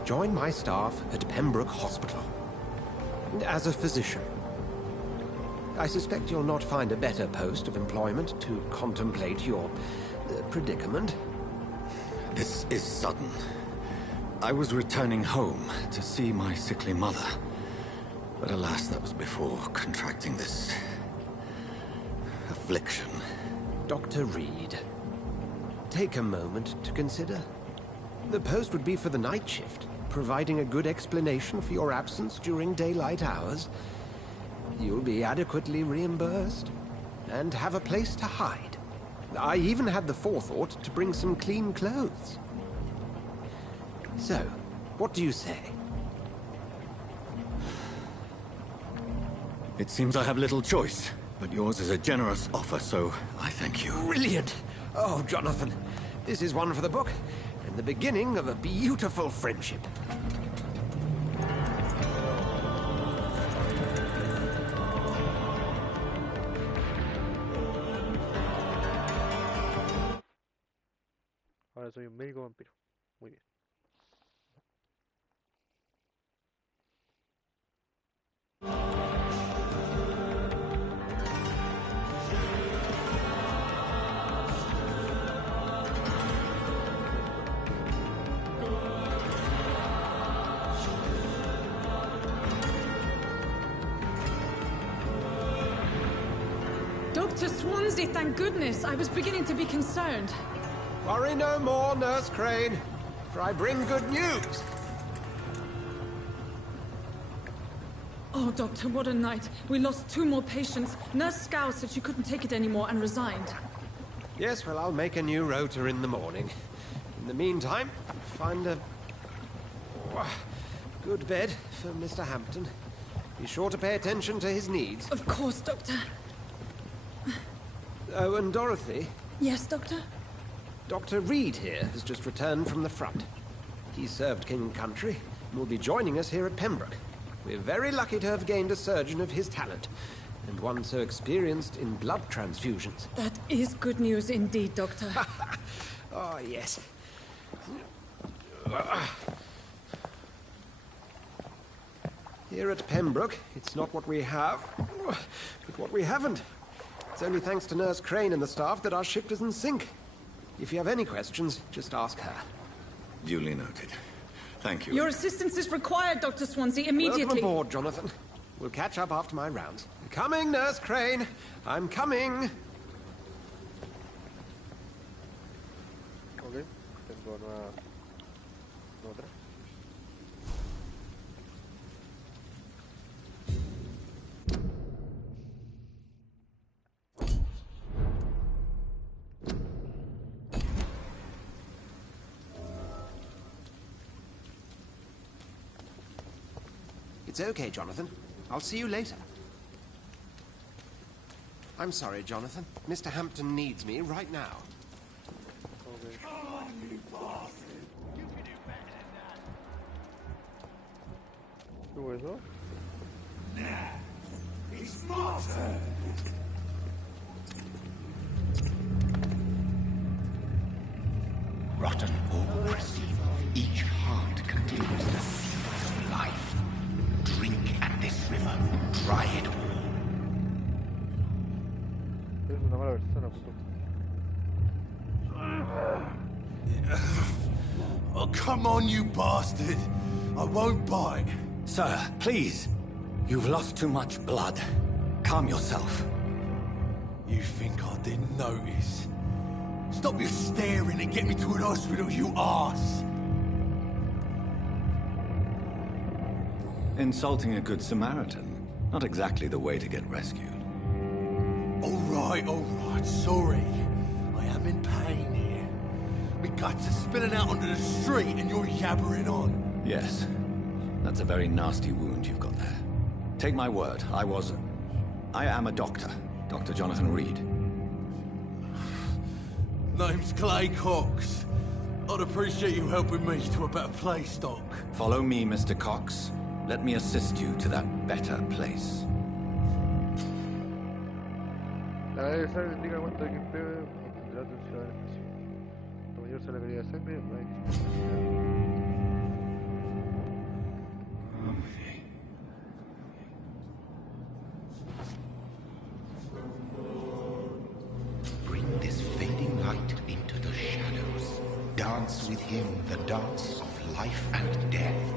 Join my staff at Pembroke Hospital. As a physician. I suspect you'll not find a better post of employment to contemplate your predicament. This is sudden. I was returning home to see my sickly mother. But alas, that was before contracting this affliction. Dr. Reed, take a moment to consider. The post would be for the night shift, providing a good explanation for your absence during daylight hours. You'll be adequately reimbursed, and have a place to hide. I even had the forethought to bring some clean clothes. So, what do you say? It seems I have little choice, but yours is a generous offer, so I thank you. Brilliant! Oh, Jonathan, this is one for the book, and the beginning of a beautiful friendship. Ahora soy un médico vampiro. Muy bien. Dr. Swansea, thank goodness. I was beginning to be concerned. Worry no more, Nurse Crane, for I bring good news. Oh, Doctor, what a night. We lost 2 more patients. Nurse Scow said she couldn't take it anymore and resigned. Yes, well, I'll make a new rota in the morning. In the meantime, find a good bed for Mr. Hampton. Be sure to pay attention to his needs. Of course, Doctor. Oh, and Dorothy? Yes, Doctor? Dr. Reed here has just returned from the front. He served King Country and will be joining us here at Pembroke. We're very lucky to have gained a surgeon of his talent, and one so experienced in blood transfusions. That is good news indeed, Doctor. Oh, yes. Here at Pembroke, it's not what we have, but what we haven't. It's only thanks to Nurse Crane and the staff that our ship doesn't sink. If you have any questions, just ask her. Duly noted. Thank you. Your assistance is required, Dr. Swansea, immediately. Welcome aboard, Jonathan. We'll catch up after my rounds. I'm coming, Nurse Crane. I'm coming. Ok, tengo otra. It's okay, Jonathan. I'll see you later. I'm sorry, Jonathan. Mr. Hampton needs me right now. Okay. ¿Qué fue eso? He's smarter. Rotten or crusty, each heart contains the seeds of life. Drink at this river, dry it all. Eres una mala persona, puto. Oh, come on, you bastard! I won't bite. Sir, please. You've lost too much blood. Calm yourself. You think I didn't notice? Stop your staring and get me to an hospital, you arse! Insulting a good Samaritan. Not exactly the way to get rescued. All right, sorry. I am in pain here. My guts are spilling out onto the street and you're yabbering on. Yes. That's a very nasty wound you've got there. Take my word, I am a doctor. Dr. Jonathan Reed. Name's Clay Cox. I'd appreciate you helping me to a better place, Doc. Follow me, Mr. Cox. Let me assist you to that better place. La edad de sangre indica cuánto hay que beber tendrá atención al espacio. Cuanto mayor sea la calidad de sangre, más hay que... dance with him the dance of life and death.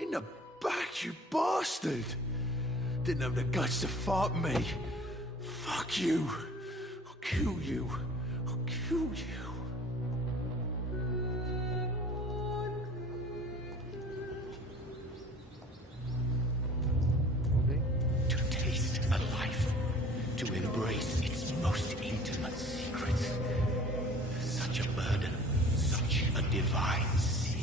In the back, you bastard! Didn't have the guts to fight me. Fuck you. I'll kill you. I'll kill you. To taste a life, to embrace its most intimate secrets. Such a burden, such a divine sin.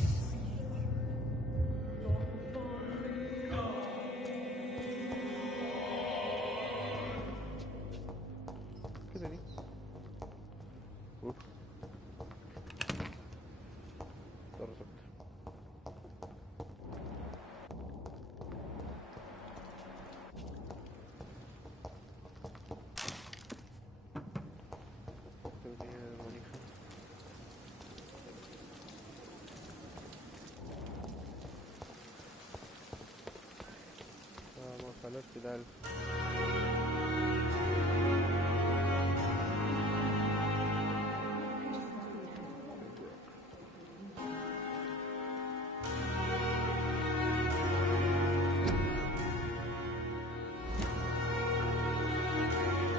¿Qué tenés? Uf. Todo resuelto. Tenía el manija. Vamos al hospital.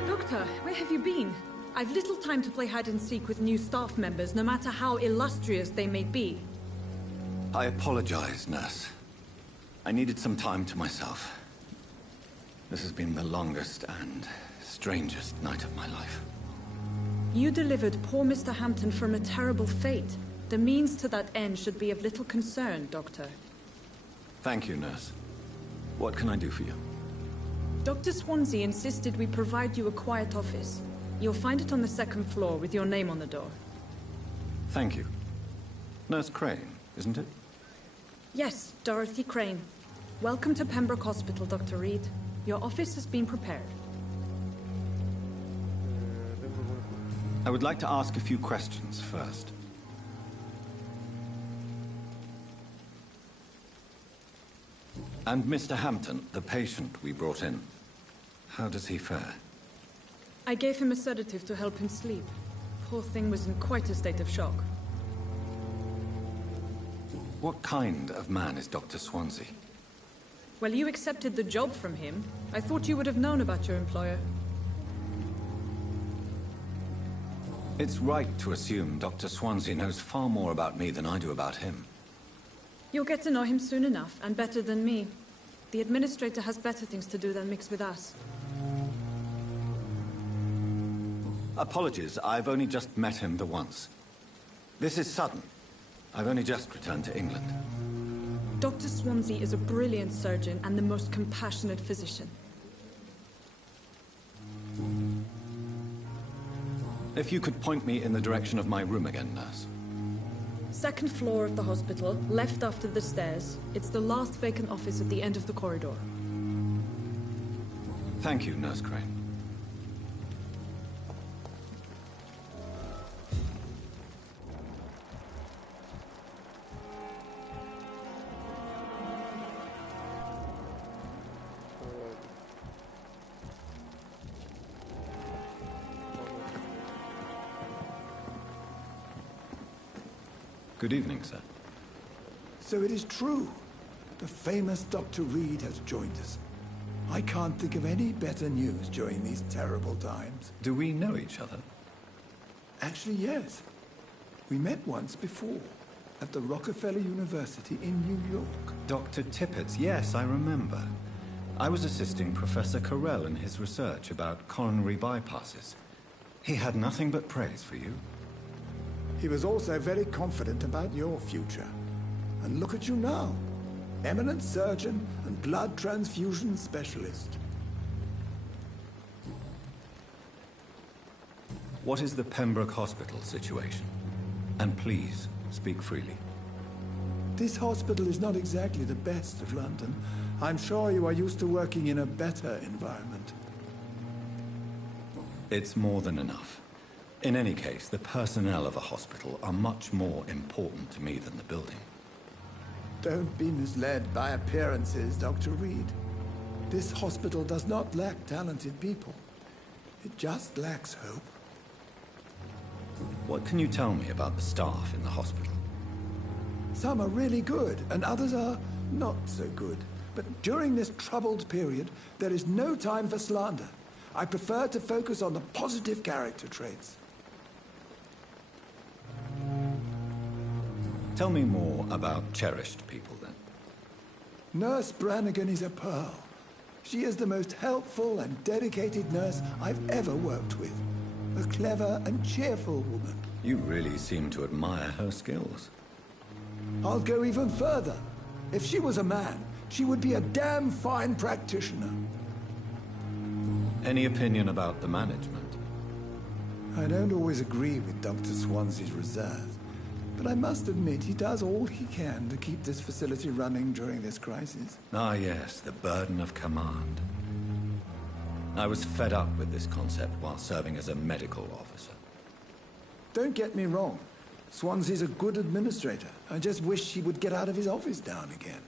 Doctor, where have you been? I've little time to play hide and seek with new staff members, no matter how illustrious they may be. I apologize, nurse. I needed some time to myself. This has been the longest and strangest night of my life. You delivered poor Mr. Hampton from a terrible fate. The means to that end should be of little concern, Doctor. Thank you, nurse. What can I do for you? Dr. Swansea insisted we provide you a quiet office. You'll find it on the second floor with your name on the door. Thank you. Nurse Crane, isn't it? Yes, Dorothy Crane. Welcome to Pembroke Hospital, Dr. Reed. Your office has been prepared. I would like to ask a few questions first. And Mr. Hampton, the patient we brought in, how does he fare? I gave him a sedative to help him sleep. Poor thing was in quite a state of shock. What kind of man is Dr. Swansea? Well, you accepted the job from him. I thought you would have known about your employer. It's right to assume Dr. Swansea knows far more about me than I do about him. You'll get to know him soon enough, and better than me. The administrator has better things to do than mix with us. Apologies, I've only just met him the once. This is sudden. I've only just returned to England. Dr. Swansea is a brilliant surgeon and the most compassionate physician. If you could point me in the direction of my room again, nurse. Second floor of the hospital, left after the stairs. It's the last vacant office at the end of the corridor. Thank you, Nurse Crane. Good evening, sir. So it is true. The famous Dr. Reed has joined us. I can't think of any better news during these terrible times. Do we know each other? Actually, yes. We met once before, at the Rockefeller University in New York. Dr. Tippett's, yes, I remember. I was assisting Professor Carell in his research about coronary bypasses. He had nothing but praise for you. He was also very confident about your future. And look at you now. Eminent surgeon and blood transfusion specialist. What is the Pembroke Hospital situation? And please, speak freely. This hospital is not exactly the best of London. I'm sure you are used to working in a better environment. It's more than enough. In any case, the personnel of a hospital are much more important to me than the building. Don't be misled by appearances, Dr. Reed. This hospital does not lack talented people. It just lacks hope. What can you tell me about the staff in the hospital? Some are really good, and others are not so good. But during this troubled period, there is no time for slander. I prefer to focus on the positive character traits. Tell me more about cherished people, then. Nurse Brannigan is a pearl. She is the most helpful and dedicated nurse I've ever worked with. A clever and cheerful woman. You really seem to admire her skills. I'll go even further. If she was a man, she would be a damn fine practitioner. Any opinion about the management? I don't always agree with Dr. Swansea's reserve, but I must admit he does all he can to keep this facility running during this crisis. Ah, yes, the burden of command. I was fed up with this concept while serving as a medical officer. Don't get me wrong. Swansea's a good administrator. I just wish he would get out of his office now and again.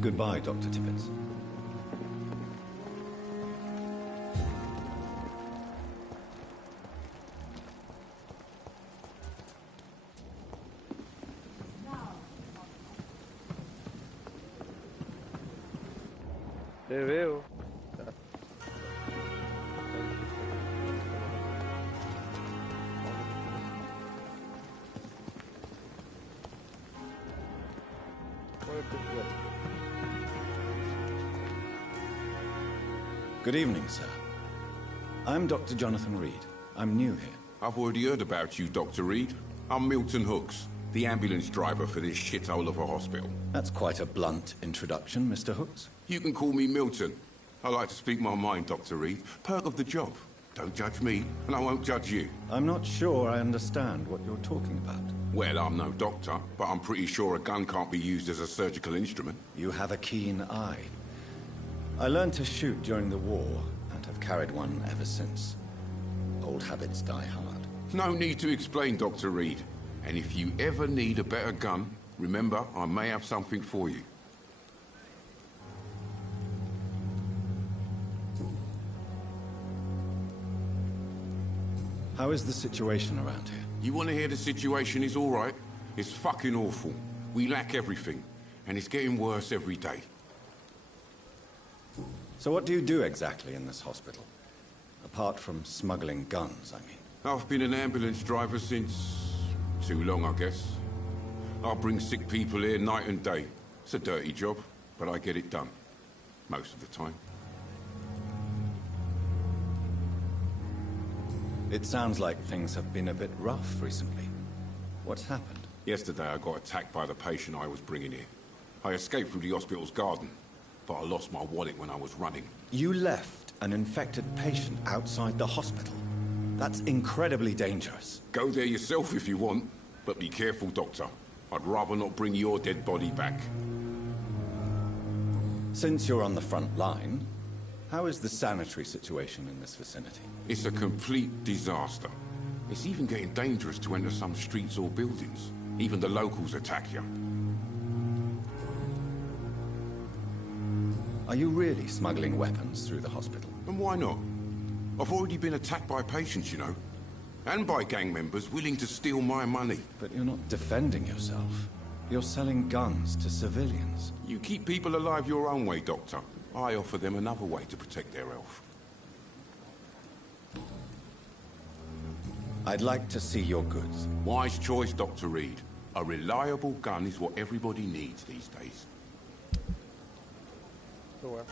Goodbye, Dr. Tippett. Te veo. Good evening, sir. I'm Dr. Jonathan Reed. I'm new here. I've already heard about you, Dr. Reed. I'm Milton Hooks, the ambulance driver for this shithole of a hospital. That's quite a blunt introduction, Mr. Hooks. You can call me Milton. I like to speak my mind, Dr. Reed. Perk of the job. Don't judge me, and I won't judge you. I'm not sure I understand what you're talking about. Well, I'm no doctor, but I'm pretty sure a gun can't be used as a surgical instrument. You have a keen eye. I learned to shoot during the war, and have carried one ever since. Old habits die hard. No need to explain, Dr. Reed. And if you ever need a better gun, remember, I may have something for you. How is the situation around here? You want to hear the situation is all right? It's fucking awful. We lack everything, and it's getting worse every day. So what do you do exactly in this hospital? Apart from smuggling guns, I mean. I've been an ambulance driver since... too long, I guess. I bring sick people here night and day. It's a dirty job, but I get it done. Most of the time. It sounds like things have been a bit rough recently. What's happened? Yesterday I got attacked by the patient I was bringing here. I escaped through the hospital's garden, but I lost my wallet when I was running. You left an infected patient outside the hospital? That's incredibly dangerous. Go there yourself if you want, but be careful, Doctor. I'd rather not bring your dead body back. Since you're on the front line, how is the sanitary situation in this vicinity? It's a complete disaster. It's even getting dangerous to enter some streets or buildings. Even the locals attack you. Are you really smuggling weapons through the hospital? And why not? I've already been attacked by patients, you know. And by gang members willing to steal my money. But you're not defending yourself. You're selling guns to civilians. You keep people alive your own way, Doctor. I offer them another way to protect their health. I'd like to see your goods. Wise choice, Dr. Reed. A reliable gun is what everybody needs these days. Qué bueno.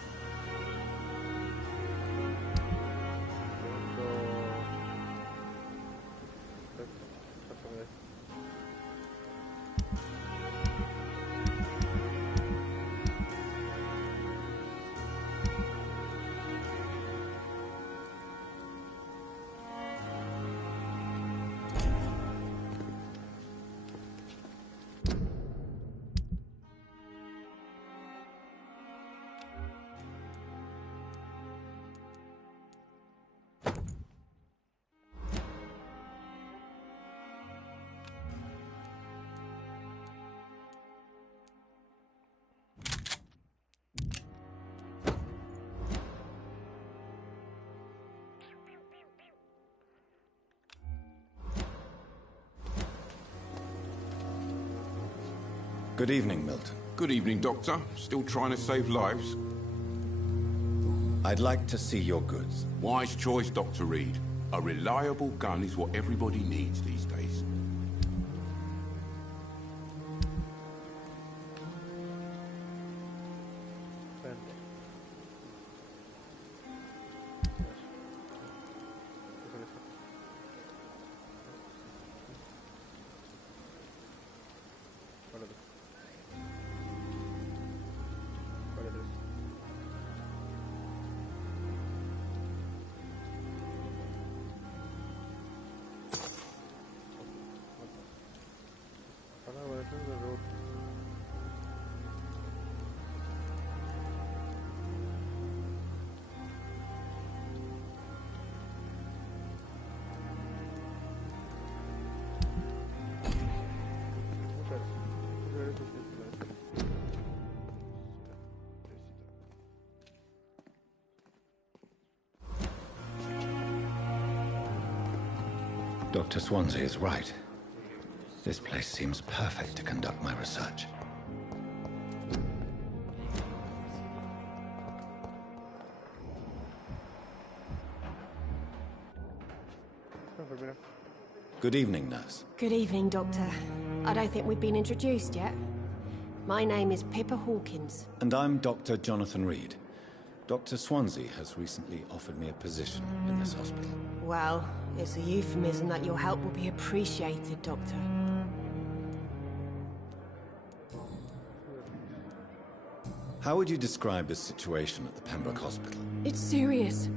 Good evening, Milton. Good evening, Doctor. Still trying to save lives? I'd like to see your goods. Wise choice, Dr. Reed. A reliable gun is what everybody needs these days. Dr. Swansea is right. This place seems perfect to conduct my research. Good evening, nurse. Good evening, Doctor. I don't think we've been introduced yet. My name is Pippa Hawkins. And I'm Dr. Jonathan Reed. Dr. Swansea has recently offered me a position in this hospital. Well, it's a euphemism that your help will be appreciated, Doctor. How would you describe the situation at the Pembroke Hospital? It's serious.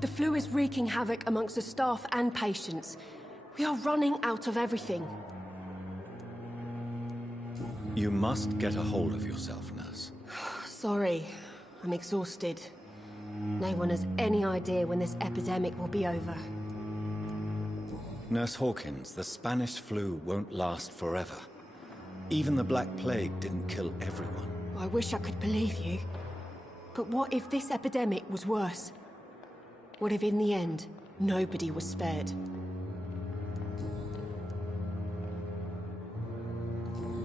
The flu is wreaking havoc amongst the staff and patients. We are running out of everything. You must get a hold of yourself, nurse. Sorry, I'm exhausted. No one has any idea when this epidemic will be over. Nurse Hawkins, the Spanish flu won't last forever. Even the Black Plague didn't kill everyone. I wish I could believe you. But what if this epidemic was worse? What if in the end, nobody was spared?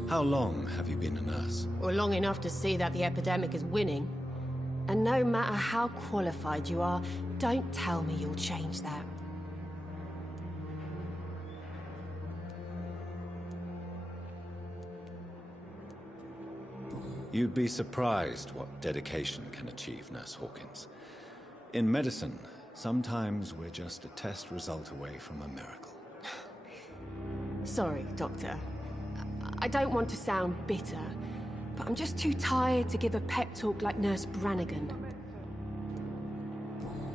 How long have you been a nurse? Well, long enough to see that the epidemic is winning. And no matter how qualified you are, don't tell me you'll change that. You'd be surprised what dedication can achieve, Nurse Hawkins. In medicine, sometimes we're just a test result away from a miracle. Sorry, Doctor. I don't want to sound bitter, but I'm just too tired to give a pep talk like Nurse Brannigan.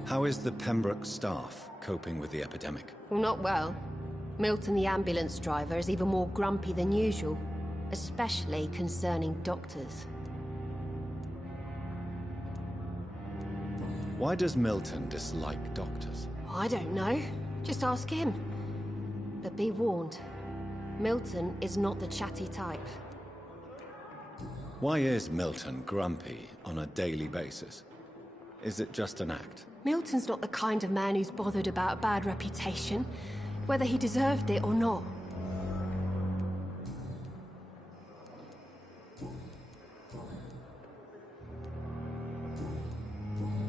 How is the Pembroke staff coping with the epidemic? Well, not well. Milton, the ambulance driver, is even more grumpy than usual, especially concerning doctors. Why does Milton dislike doctors? I don't know. Just ask him. But be warned, Milton is not the chatty type. Why is Milton grumpy on a daily basis? Is it just an act? Milton's not the kind of man who's bothered about a bad reputation, whether he deserved it or not.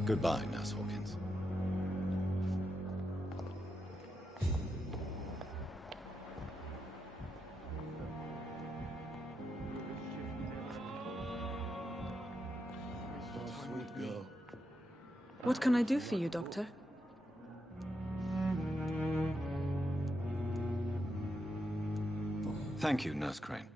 Goodbye, Nurse Hawkins. me. What can I do for you, Doctor? Thank you, Nurse Crane.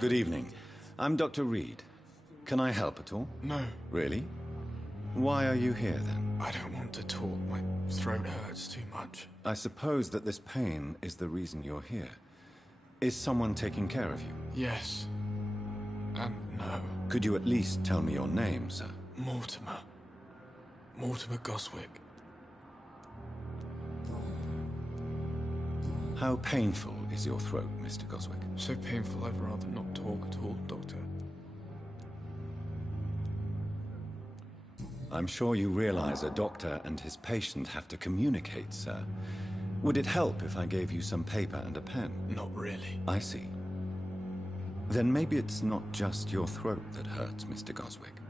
Good evening. I'm Dr. Reed. Can I help at all? No. Really? Why are you here, then? I don't want to talk. My throat hurts too much. I suppose that this pain is the reason you're here. Is someone taking care of you? Yes. And no. Could you at least tell me your name, sir? Mortimer. Mortimer Goswick. How painful is your throat, Mr. Goswick? So painful I'd rather not talk at all, Doctor. I'm sure you realize a doctor and his patient have to communicate, sir. Would it help if I gave you some paper and a pen? Not really. I see. Then maybe it's not just your throat that hurts, Mr. Goswick.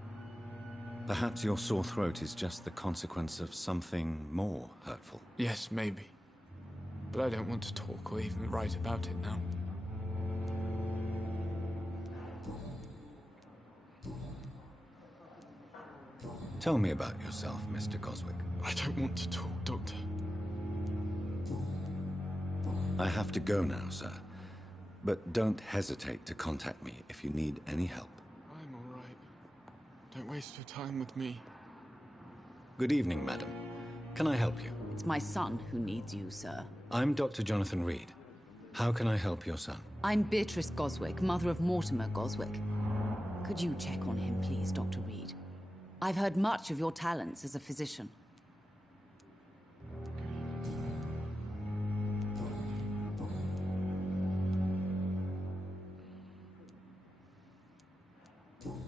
Perhaps your sore throat is just the consequence of something more hurtful. Yes, maybe. But I don't want to talk or even write about it now. Tell me about yourself, Mr. Goswick. I don't want to talk, Doctor. I have to go now, sir. But don't hesitate to contact me if you need any help. I'm all right. Don't waste your time with me. Good evening, madam. Can I help you? It's my son who needs you, sir. I'm Dr. Jonathan Reed. How can I help your son? I'm Beatrice Goswick, mother of Mortimer Goswick. Could you check on him, please, Dr. Reed? I've heard much of your talents as a physician.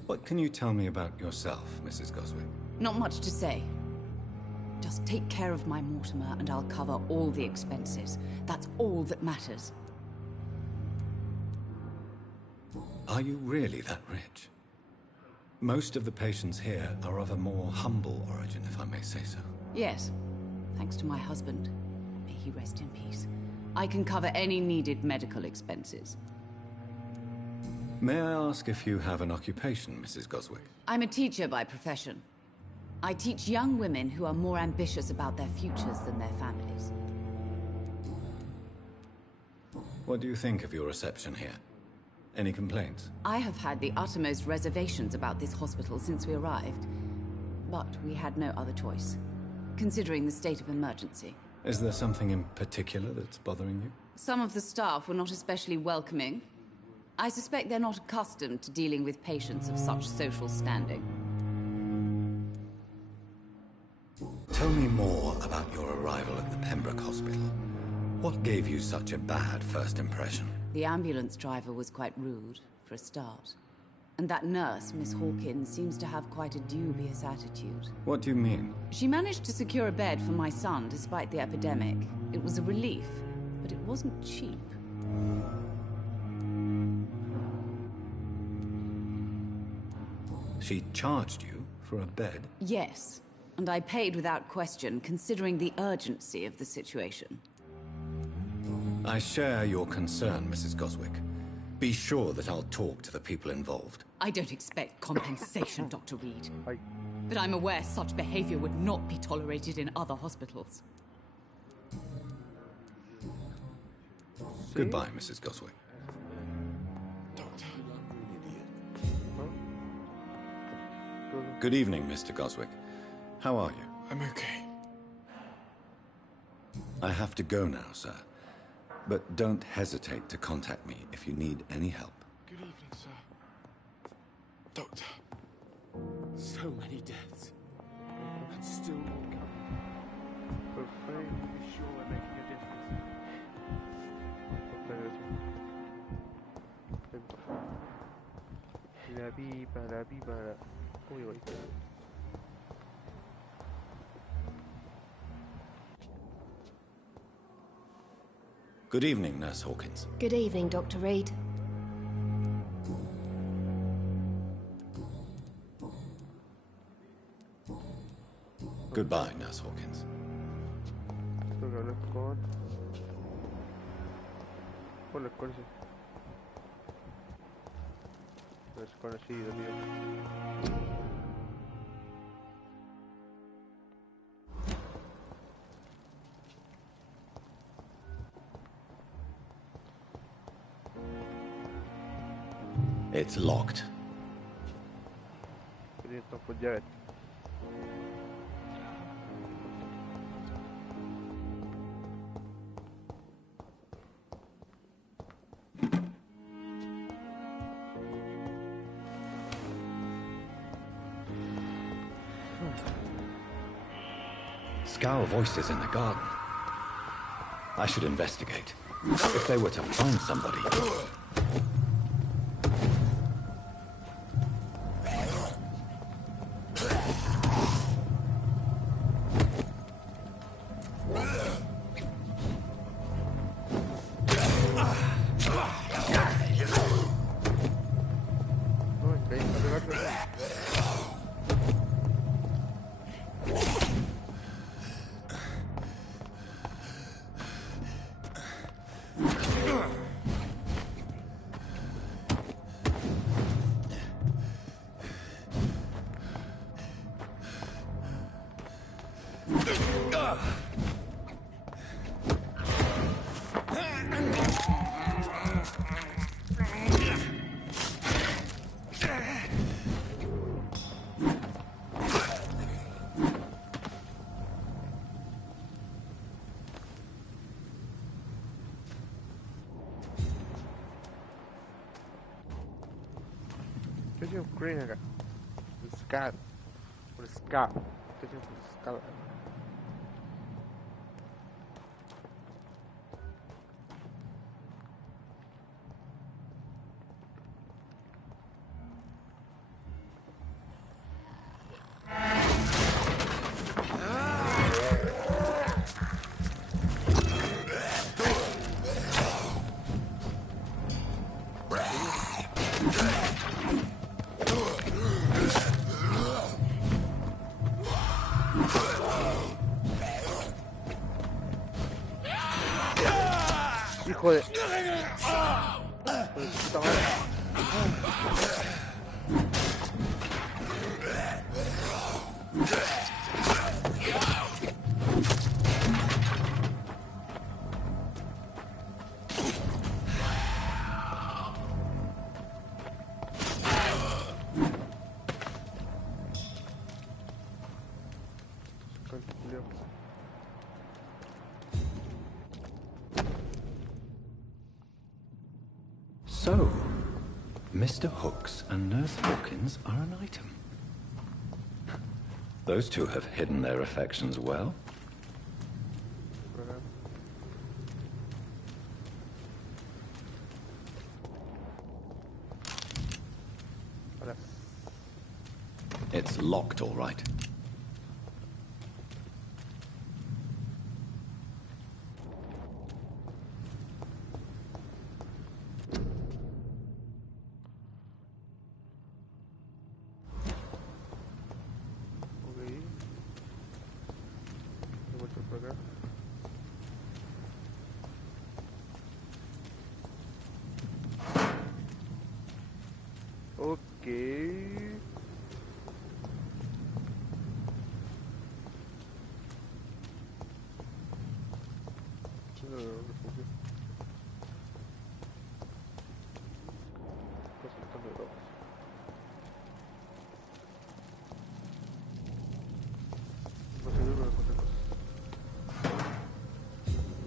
What can you tell me about yourself, Mrs. Goswick? Not much to say. Just take care of my Mortimer and I'll cover all the expenses. That's all that matters. Are you really that rich? Most of the patients here are of a more humble origin, if I may say so. Yes, thanks to my husband. May he rest in peace. I can cover any needed medical expenses. May I ask if you have an occupation, Mrs. Goswick? I'm a teacher by profession. I teach young women who are more ambitious about their futures than their families. What do you think of your reception here? Any complaints? I have had the uttermost reservations about this hospital since we arrived. But we had no other choice, considering the state of emergency. Is there something in particular that's bothering you? Some of the staff were not especially welcoming. I suspect they're not accustomed to dealing with patients of such social standing. Tell me more about your arrival at the Pembroke Hospital. What gave you such a bad first impression? The ambulance driver was quite rude, for a start. And that nurse, Miss Hawkins, seems to have quite a dubious attitude. What do you mean? She managed to secure a bed for my son despite the epidemic. It was a relief, but it wasn't cheap. She charged you for a bed? Yes, and I paid without question, considering the urgency of the situation. I share your concern, Mrs. Goswick. Be sure that I'll talk to the people involved. I don't expect compensation, Dr. Reed. But I'm aware such behavior would not be tolerated in other hospitals. Goodbye, Mrs. Goswick. Good evening, Mr. Goswick. How are you? I'm okay. I have to go now, sir. But don't hesitate to contact me if you need any help. Good evening, sir. Doctor. So many deaths. And still more coming. But finally, be sure we're making a difference. La viva, la viva. Uy, uy. Good evening, Nurse Hawkins. Good evening, Dr. Reed. Goodbye, Nurse Hawkins. Tengo que hablar con... Por los conoces. Desconocido, tío. It's locked. Esto pues ya ves. Scowl voices in the garden. I should investigate. If they were to find somebody... ¿Qué es un crane acá? Un scar. Un scar. ¿Qué es un scar? Hijo de... puta madre. So, Mr. Hooks and Nurse Hawkins are an item. Those two have hidden their affections well. It's locked, all right.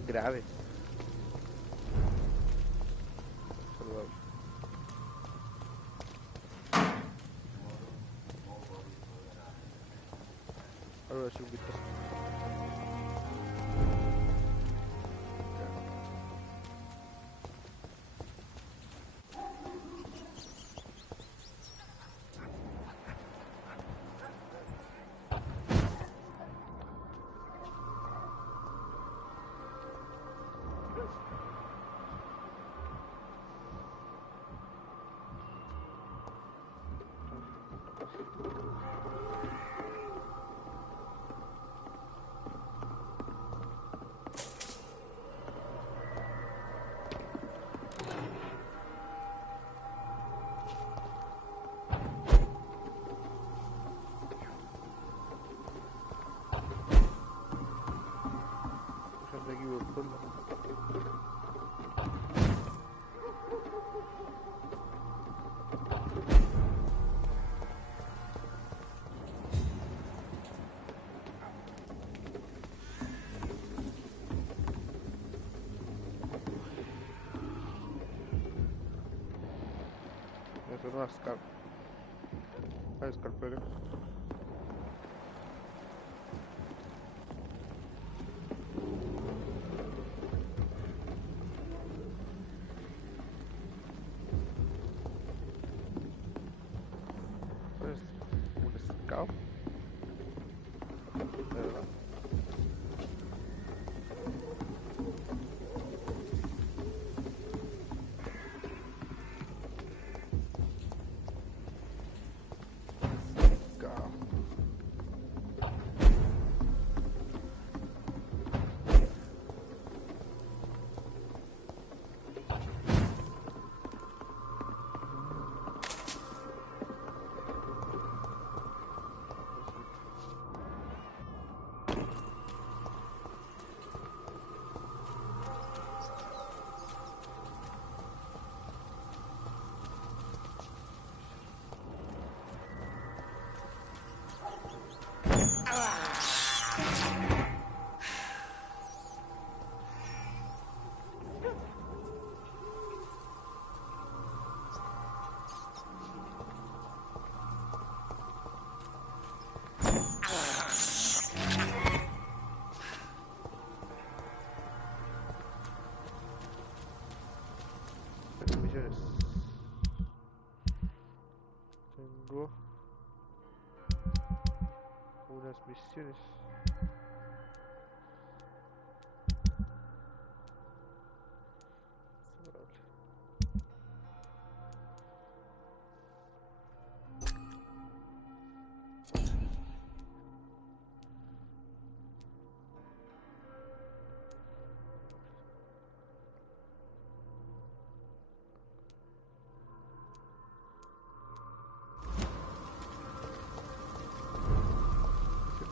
Grave. Saludable. Ahora sí un vistazo. espalda. Eso no es scalp. Ah, scalpero. Pues un scout. De verdad. Scout. Misiones. Tengo unas misiones.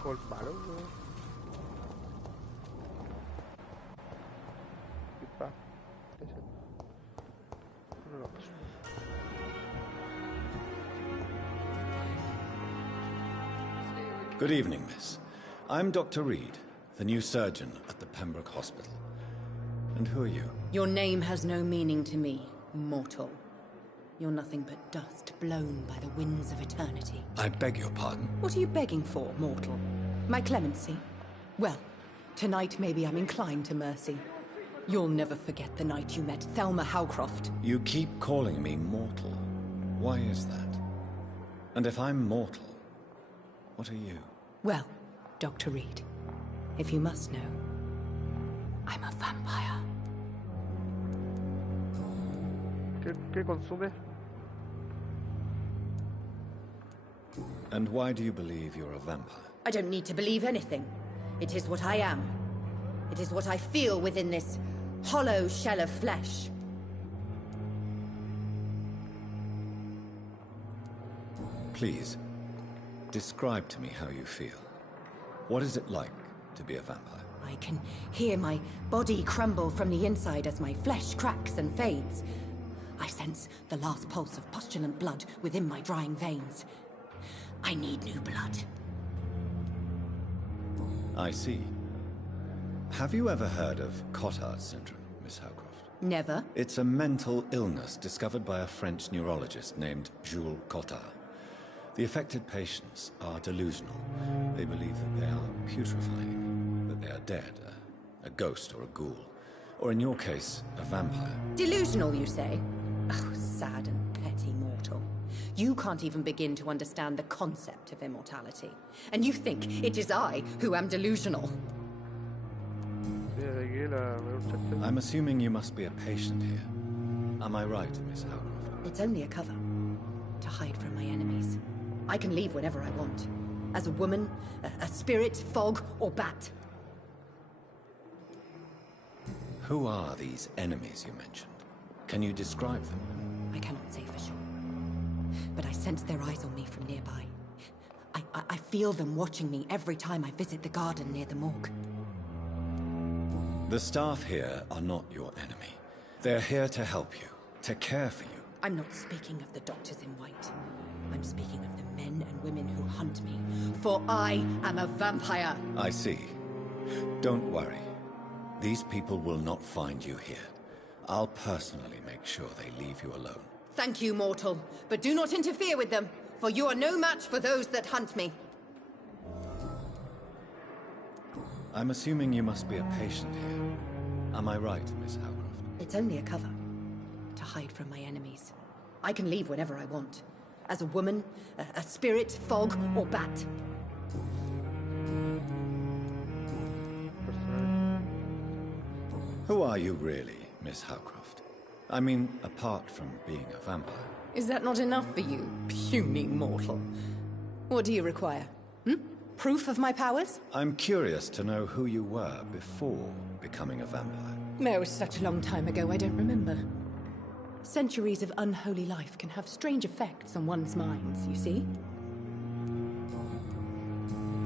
Col malo, ¿no? ¿Qué pasa? No lo paso. Good evening, miss. I'm Dr. Reed, the new surgeon at the Pembroke Hospital. And who are you? Your name has no meaning to me, mortal. You're nothing but dust blown by the winds of eternity. I beg your pardon? What are you begging for, mortal? My clemency? Well, tonight maybe I'm inclined to mercy. You'll never forget the night you met Thelma Howcroft. You keep calling me mortal. Why is that? And if I'm mortal, what are you? Well, Dr. Reed, if you must know, I'm a vampire. ¿Qué consume? And why do you believe you're a vampire? I don't need to believe anything. It is what I am. It is what I feel within this hollow shell of flesh. Please, describe to me how you feel. What is it like to be a vampire? I can hear my body crumble from the inside as my flesh cracks and fades. I sense the last pulse of postulant blood within my drying veins. I need new blood. I see. Have you ever heard of Cotard syndrome, Miss Howcroft? Never. It's a mental illness discovered by a French neurologist named Jules Cotard. The affected patients are delusional. They believe that they are putrefying, that they are dead, a ghost or a ghoul. Or in your case, a vampire. Delusional, you say? Oh, sad and petty mortal. You can't even begin to understand the concept of immortality. And you think it is I who am delusional. I'm assuming you must be a patient here. Am I right, Miss Howcroft? It's only a cover. To hide from my enemies. I can leave whenever I want. As a woman, a spirit, fog, or bat. Who are these enemies you mentioned? Can you describe them? I cannot say for sure. But I sense their eyes on me from nearby. I feel them watching me every time I visit the garden near the morgue. The staff here are not your enemy. They're here to help you, to care for you. I'm not speaking of the doctors in white. I'm speaking of the men and women who hunt me. For I am a vampire. I see. Don't worry. These people will not find you here. I'll personally make sure they leave you alone. Thank you, mortal. But do not interfere with them, for you are no match for those that hunt me. I'm assuming you must be a patient here. Am I right, Miss Howcroft? It's only a cover. To hide from my enemies. I can leave whenever I want. As a woman, a spirit, fog, or bat. Who are you really, Miss Howcroft? I mean, apart from being a vampire. Is that not enough for you, puny mortal? What do you require? Proof of my powers? I'm curious to know who you were before becoming a vampire. It was such a long time ago, I don't remember. Centuries of unholy life can have strange effects on one's minds, you see?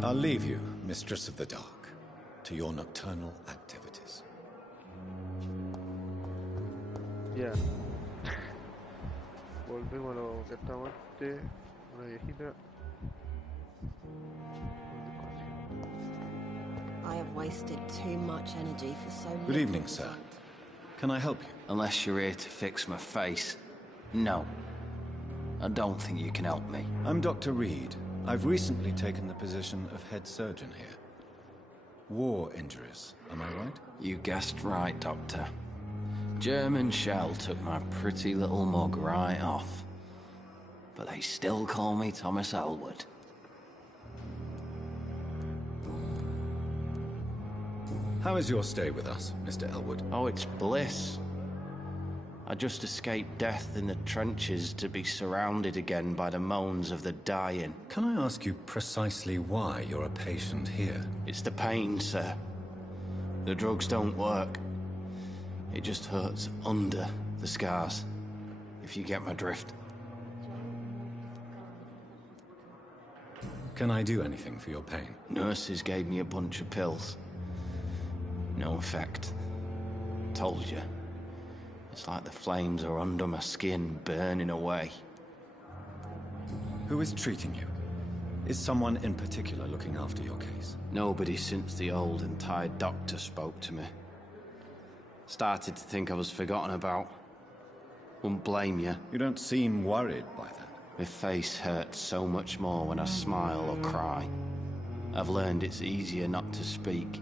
I'll leave you, Mistress of the Dark, to your nocturnal activities. Ya. Volvemos a lo que estábamos antes. Una viejita. I have wasted too much energy for so long. Good evening, sir. Can I help you? Unless you're here to fix my face. No. I don't think you can help me. I'm Dr. Reed. I've recently taken the position of head surgeon here. War injuries, am I right? You guessed right, Doctor. German shell took my pretty little mug right off. But they still call me Thomas Elwood. How is your stay with us, Mr. Elwood? Oh, it's bliss. I just escaped death in the trenches to be surrounded again by the moans of the dying. Can I ask you precisely why you're a patient here? It's the pain, sir. The drugs don't work. It just hurts under the scars, if you get my drift. Can I do anything for your pain? Nurses gave me a bunch of pills. No effect. Told you. It's like the flames are under my skin, burning away. Who is treating you? Is someone in particular looking after your case? Nobody since the old and tired doctor spoke to me. Started to think I was forgotten about. Wouldn't blame you. You don't seem worried by that. My face hurts so much more when I smile or cry. I've learned it's easier not to speak.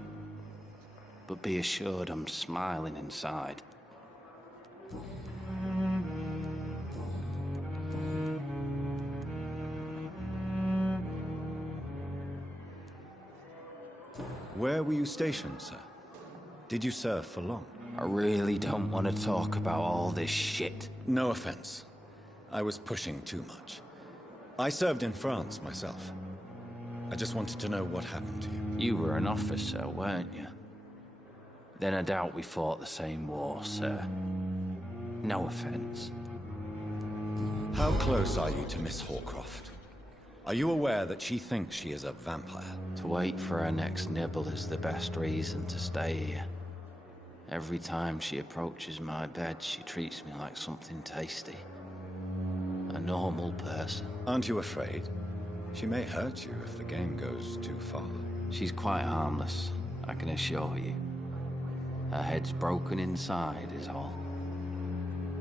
But be assured I'm smiling inside. Where were you stationed, sir? Did you serve for long? I really don't want to talk about all this shit. No offense. I was pushing too much. I served in France myself. I just wanted to know what happened to you. You were an officer, weren't you? Then I doubt we fought the same war, sir. No offense. How close are you to Miss Hawcroft? Are you aware that she thinks she is a vampire? To wait for her next nibble is the best reason to stay here. Every time she approaches my bed, she treats me like something tasty. A normal person. Aren't you afraid? She may hurt you if the game goes too far. She's quite harmless, I can assure you. Her head's broken inside is all.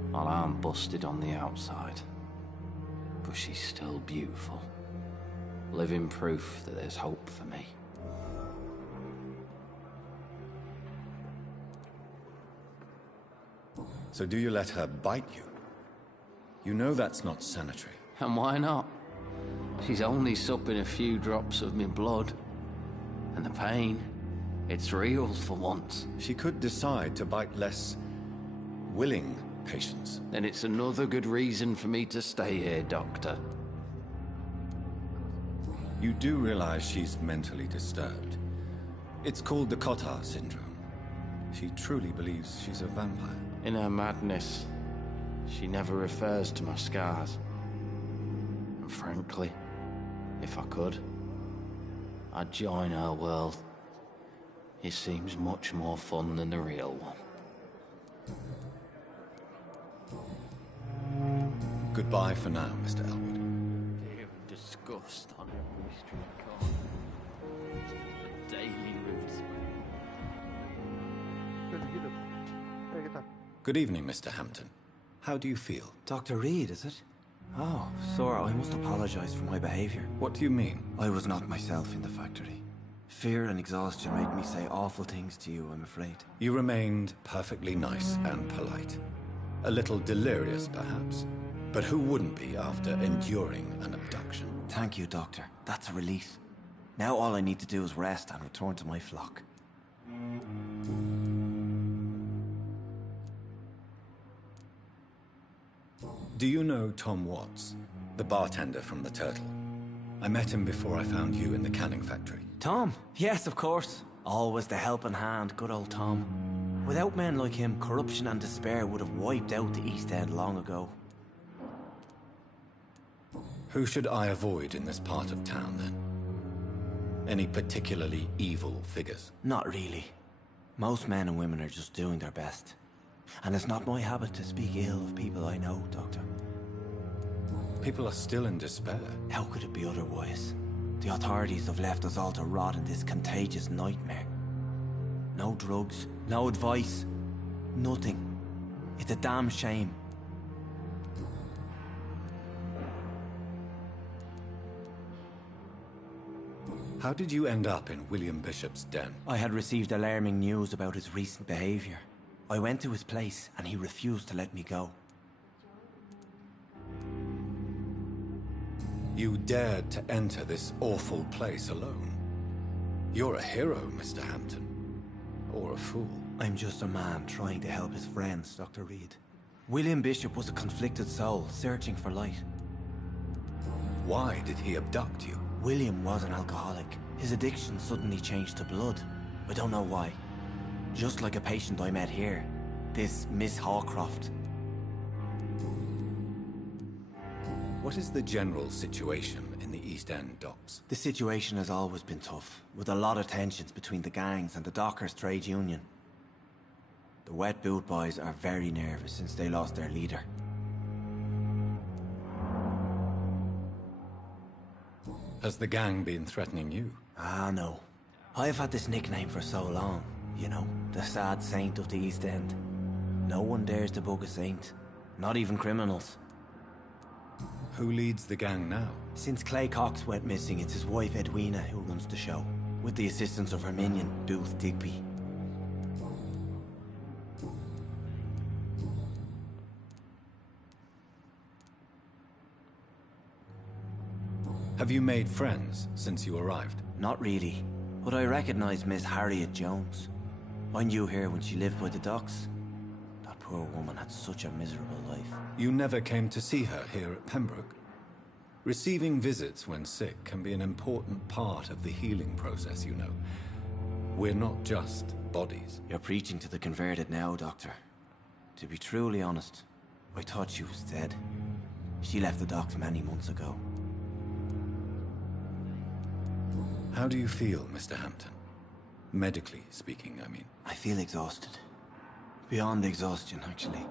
While I'm busted on the outside. But she's still beautiful. Living proof that there's hope for me. So do you let her bite you? You know that's not sanitary. And why not? She's only supping a few drops of me blood. And the pain, it's real for once. She could decide to bite less willing patients. Then it's another good reason for me to stay here, Doctor. You do realize she's mentally disturbed. It's called the Cotard syndrome. She truly believes she's a vampire. In her madness, she never refers to my scars. And frankly, if I could, I'd join her world. It seems much more fun than the real one. Goodbye for now, Mr. Elwood. Fear and disgust on every street corner. The daily route. Good evening, Mr. Hampton. How do you feel? Dr. Reed, is it? Oh, sir, I must apologize for my behavior. What do you mean? I was not myself in the factory. Fear and exhaustion made me say awful things to you, I'm afraid. You remained perfectly nice and polite. A little delirious, perhaps. But who wouldn't be after enduring an abduction? Thank you, Doctor. That's a relief. Now all I need to do is rest and return to my flock. Do you know Tom Watts, the bartender from the Turtle? I met him before I found you in the canning factory. Tom? Yes, of course. Always the helping hand, good old Tom. Without men like him, corruption and despair would have wiped out the East End long ago. Who should I avoid in this part of town, then? Any particularly evil figures? Not really. Most men and women are just doing their best. And it's not my habit to speak ill of people I know, Doctor. People are still in despair. How could it be otherwise? The authorities have left us all to rot in this contagious nightmare. No drugs, no advice, nothing. It's a damn shame. How did you end up in William Bishop's den? I had received alarming news about his recent behavior. I went to his place and he refused to let me go. You dared to enter this awful place alone. You're a hero, Mr. Hampton. Or a fool. I'm just a man trying to help his friends, Dr. Reed. William Bishop was a conflicted soul, searching for light. Why did he abduct you? William was an alcoholic. His addiction suddenly changed to blood. I don't know why. Just like a patient I met here. This Miss Hawcroft. What is the general situation in the East End docks? The situation has always been tough, with a lot of tensions between the gangs and the dockers' trade union. The wet boot boys are very nervous since they lost their leader. Has the gang been threatening you? Ah, no. I've had this nickname for so long. You know, the sad saint of the East End. No one dares to bug a saint. Not even criminals. Who leads the gang now? Since Clay Cox went missing, it's his wife Edwina who runs the show, with the assistance of her minion, Booth Digby. Have you made friends since you arrived? Not really, but I recognize Miss Harriet Jones. I knew her when she lived by the docks. That poor woman had such a miserable life. You never came to see her here at Pembroke? Receiving visits when sick can be an important part of the healing process, you know. We're not just bodies. You're preaching to the converted now, Doctor. To be truly honest, I thought she was dead. She left the docks many months ago. How do you feel, Mr. Hampton? Medically speaking, I mean. I feel exhausted. Beyond exhaustion, actually.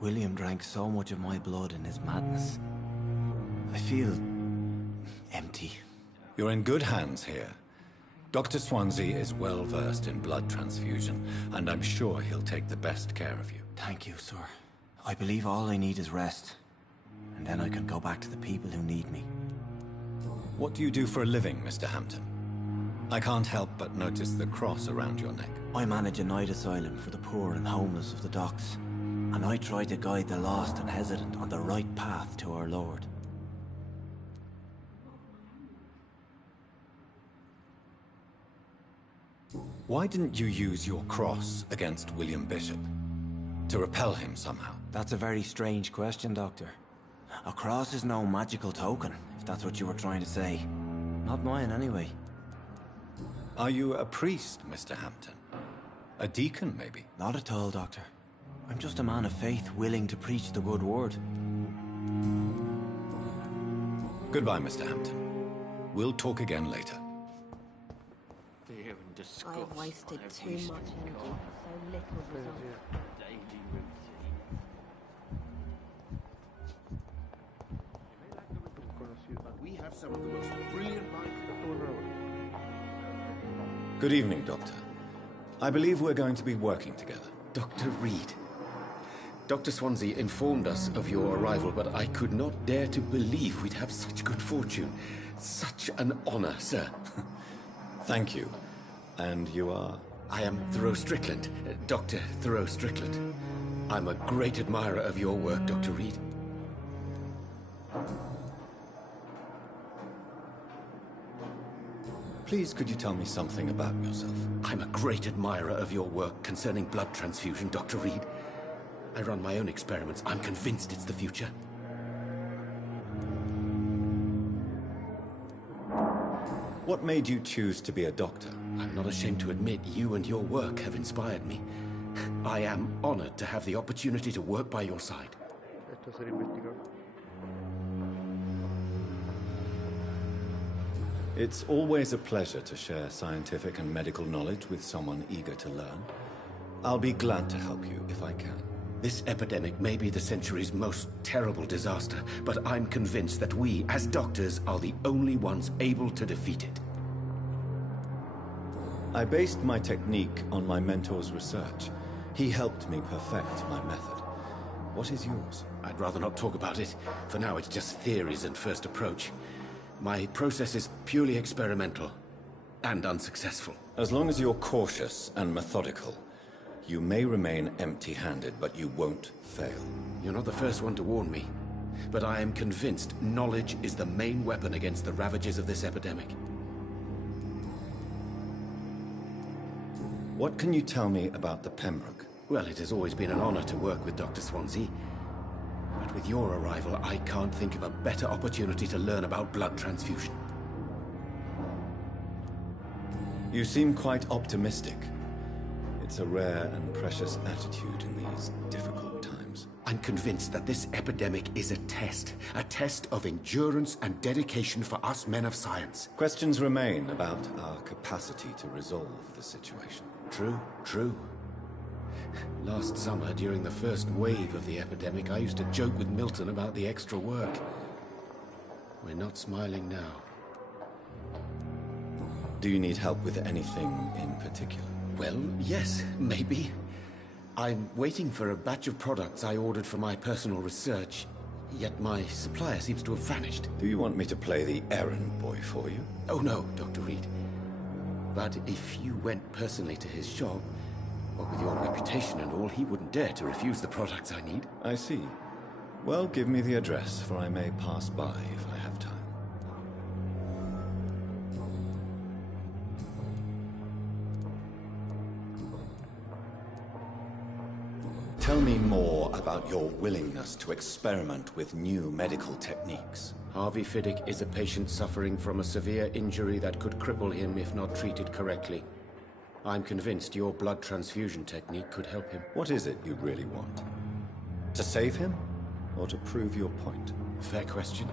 William drank so much of my blood in his madness. I feel empty. You're in good hands here. Dr. Swansea is well versed in blood transfusion, and I'm sure he'll take the best care of you. Thank you, sir. I believe all I need is rest. And then I can go back to the people who need me. What do you do for a living, Mr. Hampton? I can't help but notice the cross around your neck. I manage a night asylum for the poor and homeless of the docks. And I try to guide the lost and hesitant on the right path to our Lord. Why didn't you use your cross against William Bishop? To repel him somehow? That's a very strange question, Doctor. A cross is no magical token, if that's what you were trying to say. Not mine, anyway. Are you a priest, Mr. Hampton? A deacon, maybe? Not at all, Doctor. I'm just a man of faith, willing to preach the good word. Goodbye, Mr. Hampton. We'll talk again later. Fear and disgust. I've wasted too much energy for so little result. Daily routine. We have some of the most brilliant minds. Good evening, Doctor. I believe we're going to be working together. Dr. Reed. Dr. Swansea informed us of your arrival, but I could not dare to believe we'd have such good fortune. Such an honor, sir. Thank you. And you are? I am Thoreau Strickland, Dr. Thoreau Strickland. I'm a great admirer of your work, Dr. Reed. Please, could you tell me something about yourself? I'm a great admirer of your work concerning blood transfusion, Dr. Reed. I run my own experiments. I'm convinced it's the future. What made you choose to be a doctor? I'm not ashamed to admit you and your work have inspired me. I am honored to have the opportunity to work by your side. Esto será investigado. It's always a pleasure to share scientific and medical knowledge with someone eager to learn. I'll be glad to help you if I can. This epidemic may be the century's most terrible disaster, but I'm convinced that we, as doctors, are the only ones able to defeat it. I based my technique on my mentor's research. He helped me perfect my method. What is yours? I'd rather not talk about it. For now, it's just theories and first approach. My process is purely experimental and unsuccessful. As long as you're cautious and methodical, you may remain empty-handed, but you won't fail. You're not the first one to warn me, but I am convinced knowledge is the main weapon against the ravages of this epidemic. What can you tell me about the Pembroke? Well, it has always been an honor to work with Dr. Swansea. But with your arrival, I can't think of a better opportunity to learn about blood transfusion. You seem quite optimistic. It's a rare and precious attitude in these difficult times. I'm convinced that this epidemic is a test of endurance and dedication for us men of science. Questions remain about our capacity to resolve the situation. True. Last summer, during the first wave of the epidemic, I used to joke with Milton about the extra work. We're not smiling now. Do you need help with anything in particular? Well, yes, maybe. I'm waiting for a batch of products I ordered for my personal research, yet my supplier seems to have vanished. Do you want me to play the errand boy for you? Oh no, Dr. Reed. But if you went personally to his shop, what with your reputation and all, he wouldn't dare to refuse the products I need. I see. Well, give me the address, for I may pass by if I have time. Tell me more about your willingness to experiment with new medical techniques. Harvey Fiddick is a patient suffering from a severe injury that could cripple him if not treated correctly. I'm convinced your blood transfusion technique could help him. What is it you really want? To save him? Or to prove your point? Fair question.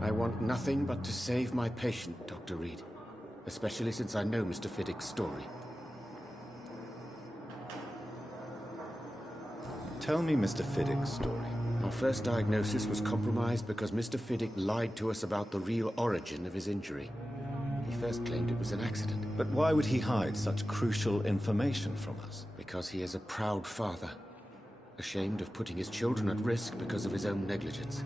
I want nothing but to save my patient, Dr. Reed. Especially since I know Mr. Fiddick's story. Tell me Mr. Fiddick's story. Our first diagnosis was compromised because Mr. Fiddick lied to us about the real origin of his injury. He first claimed it was an accident. But why would he hide such crucial information from us? Because he is a proud father, ashamed of putting his children at risk because of his own negligence.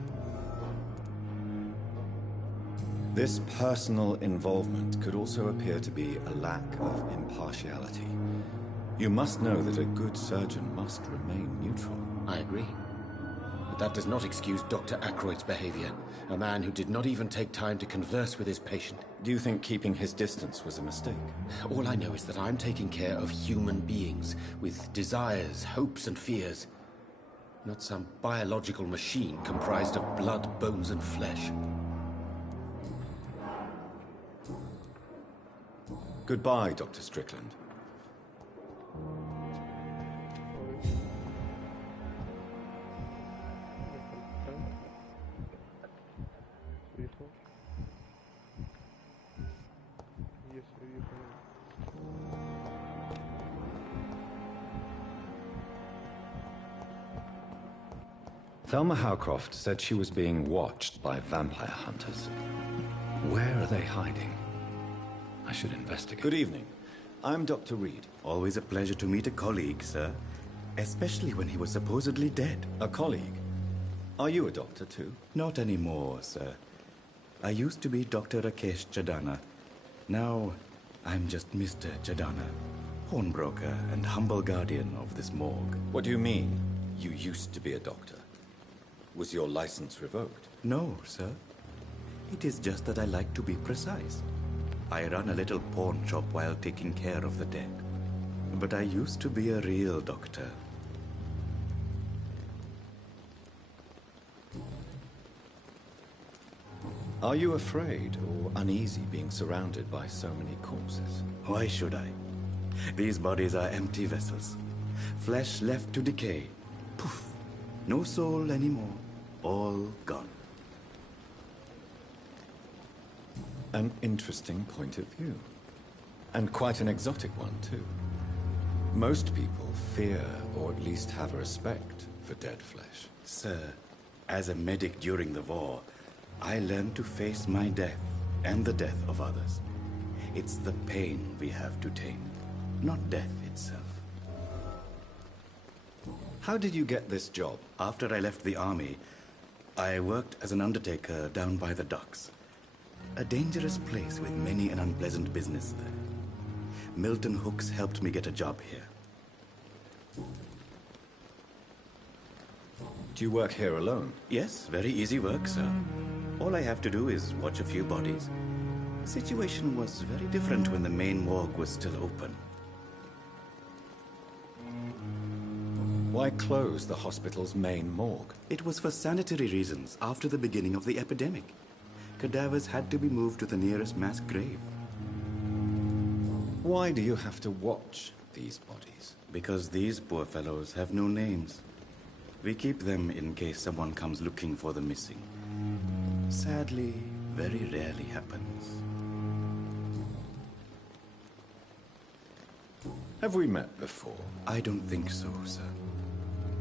This personal involvement could also appear to be a lack of impartiality. You must know that a good surgeon must remain neutral. I agree. But that does not excuse Dr. Ackroyd's behavior, a man who did not even take time to converse with his patient. Do you think keeping his distance was a mistake? All I know is that I'm taking care of human beings with desires, hopes, and fears. Not some biological machine comprised of blood, bones, and flesh. Goodbye, Dr. Strickland. Su hijo. Y ese viejo. Thelma Howcroft said she was being watched by vampire hunters. Where are they hiding? I should investigate. Good evening. I'm Dr. Reed. Always a pleasure to meet a colleague, sir. Especially when he was supposedly dead. A colleague? Are you a doctor too? Not anymore, sir. I used to be Dr. Rakesh Chadana. Now, I'm just Mr. Chadana, pawnbroker and humble guardian of this morgue. What do you mean, you used to be a doctor? Was your license revoked? No, sir. It is just that I like to be precise. I run a little pawn shop while taking care of the dead. But I used to be a real doctor. Are you afraid or uneasy being surrounded by so many corpses? Why should I? These bodies are empty vessels. Flesh left to decay. Poof. No soul anymore. All gone. An interesting point of view. And quite an exotic one, too. Most people fear, or at least have a respect, for dead flesh. Sir, as a medic during the war, I learned to face my death and the death of others. It's the pain we have to tame, not death itself. How did you get this job? After I left the army, I worked as an undertaker down by the docks. A dangerous place with many an unpleasant business there. Milton Hooks helped me get a job here. Do you work here alone? Yes, very easy work, sir. All I have to do is watch a few bodies. The situation was very different when the main morgue was still open. Why close the hospital's main morgue? It was for sanitary reasons after the beginning of the epidemic. Cadavers had to be moved to the nearest mass grave. Why do you have to watch these bodies? Because these poor fellows have no names. We keep them in case someone comes looking for the missing. Sadly, very rarely happens. Have we met before? I don't think so, sir.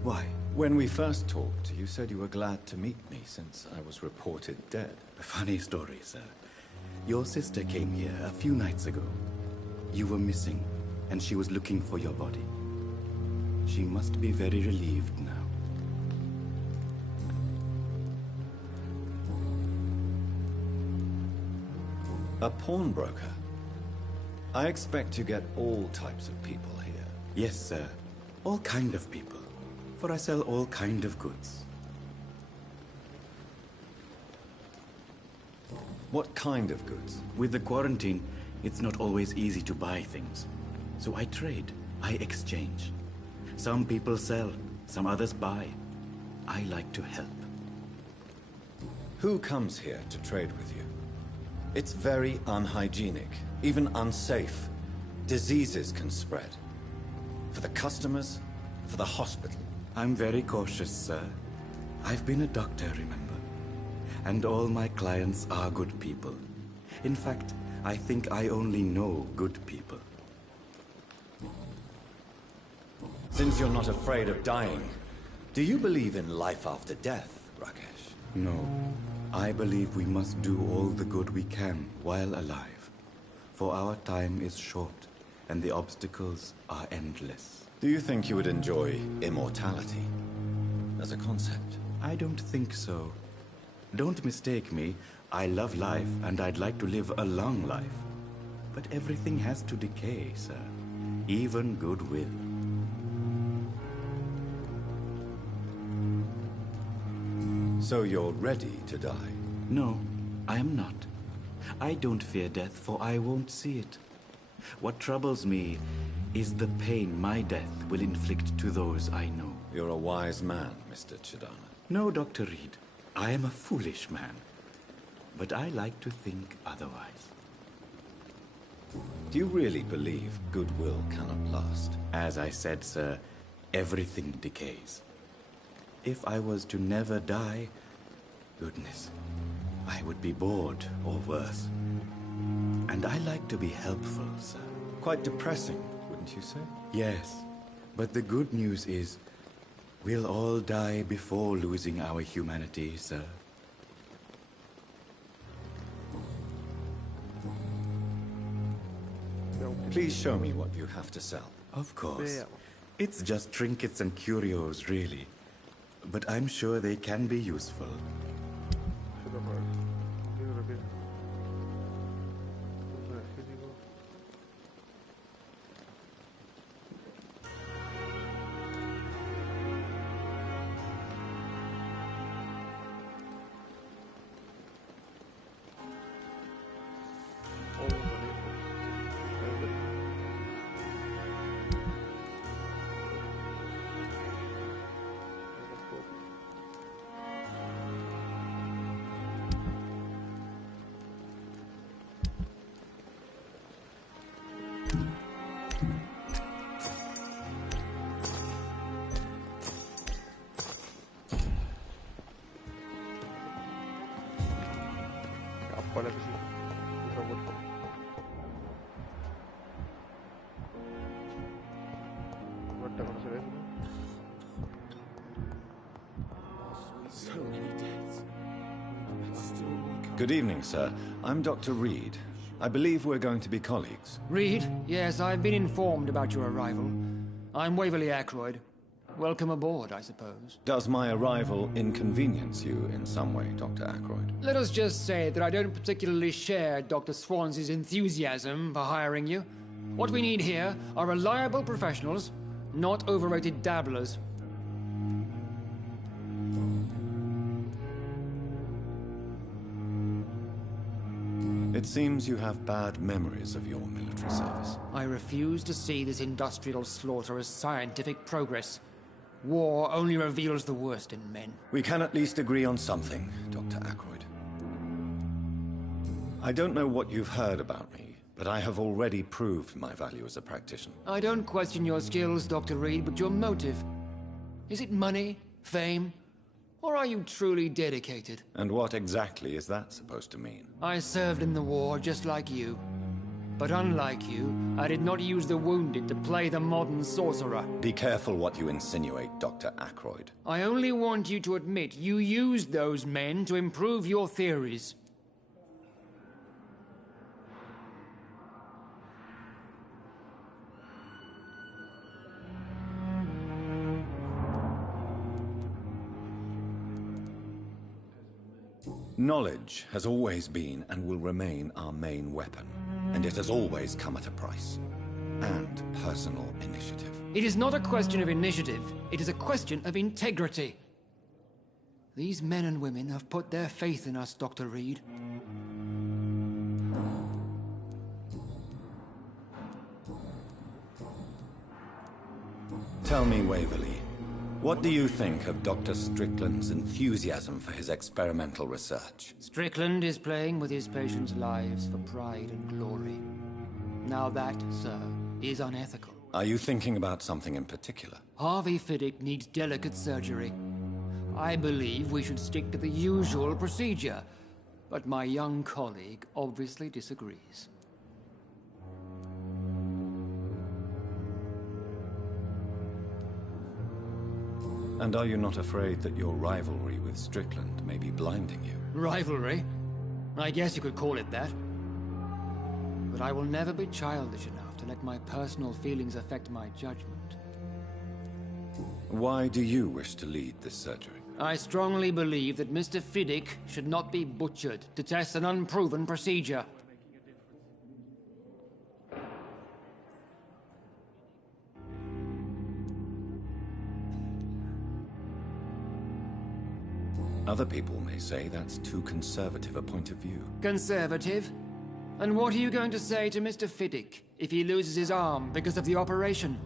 Why? When we first talked, you said you were glad to meet me since I was reported dead. A funny story, sir. Your sister came here a few nights ago. You were missing, and she was looking for your body. She must be very relieved now. A pawnbroker? I expect you get all types of people here. Yes, sir. All kind of people. For I sell all kind of goods. What kind of goods? With the quarantine, it's not always easy to buy things. So I trade. I exchange. Some people sell, some others buy. I like to help. Who comes here to trade with you? It's very unhygienic, even unsafe. Diseases can spread. For the customers, for the hospital. I'm very cautious, sir. I've been a doctor, remember? And all my clients are good people. In fact, I think I only know good people. Since you're not afraid of dying, do you believe in life after death, Rakesh? No. I believe we must do all the good we can while alive. For our time is short, and the obstacles are endless. Do you think you would enjoy immortality as a concept? I don't think so. Don't mistake me. I love life, and I'd like to live a long life. But everything has to decay, sir. Even goodwill. So you're ready to die? No, I am not. I don't fear death, for I won't see it. What troubles me is the pain my death will inflict to those I know. You're a wise man, Mr. Chidana. No, Dr. Reed. I am a foolish man. But I like to think otherwise. Do you really believe goodwill cannot last? As I said, sir, everything decays. If I was to never die, goodness, I would be bored or worse. And I like to be helpful, sir. Quite depressing, wouldn't you say? Yes, but the good news is, We'll all die before losing our humanity, sir. Please show me what you have to sell. Of course. It's just trinkets and curios, really. But I'm sure they can be useful. Para que sí, esa vuelta. Vuelta a conocer eso, So many deaths. Good evening, sir. I'm Dr. Reed. I believe we're going to be colleagues. Reed? Yes, I've been informed about your arrival. I'm Waverly Ackroyd. Welcome aboard, I suppose. Does my arrival inconvenience you in some way, Dr. Ackroyd? Let us just say that I don't particularly share Dr. Swans's enthusiasm for hiring you. What we need here are reliable professionals, not overrated dabblers. It seems you have bad memories of your military service. I refuse to see this industrial slaughter as scientific progress. War only reveals the worst in men. We can at least agree on something, Dr. Ackroyd. I don't know what you've heard about me, but I have already proved my value as a practitioner. I don't question your skills, Dr. Reed, but your motive. Is it money, fame, or are you truly dedicated? And what exactly is that supposed to mean? I served in the war just like you. But unlike you, I did not use the wounded to play the modern sorcerer. Be careful what you insinuate, Dr. Ackroyd. I only want you to admit you used those men to improve your theories. Knowledge has always been and will remain our main weapon. And it has always come at a price. And personal initiative. It is not a question of initiative. It is a question of integrity. These men and women have put their faith in us, Dr. Reed. Tell me, Waverly, what do you think of Dr. Strickland's enthusiasm for his experimental research? Strickland is playing with his patients' lives for pride and glory. Now that, sir, is unethical. Are you thinking about something in particular? Harvey Fiddick needs delicate surgery. I believe we should stick to the usual procedure, but my young colleague obviously disagrees. And are you not afraid that your rivalry with Strickland may be blinding you? Rivalry? I guess you could call it that. But I will never be childish enough to let my personal feelings affect my judgment. Why do you wish to lead this surgery? I strongly believe that Mr. Fiddick should not be butchered to test an unproven procedure. Other people may say that's too conservative a point of view. Conservative? And what are you going to say to Mr. Fiddick if he loses his arm because of the operation?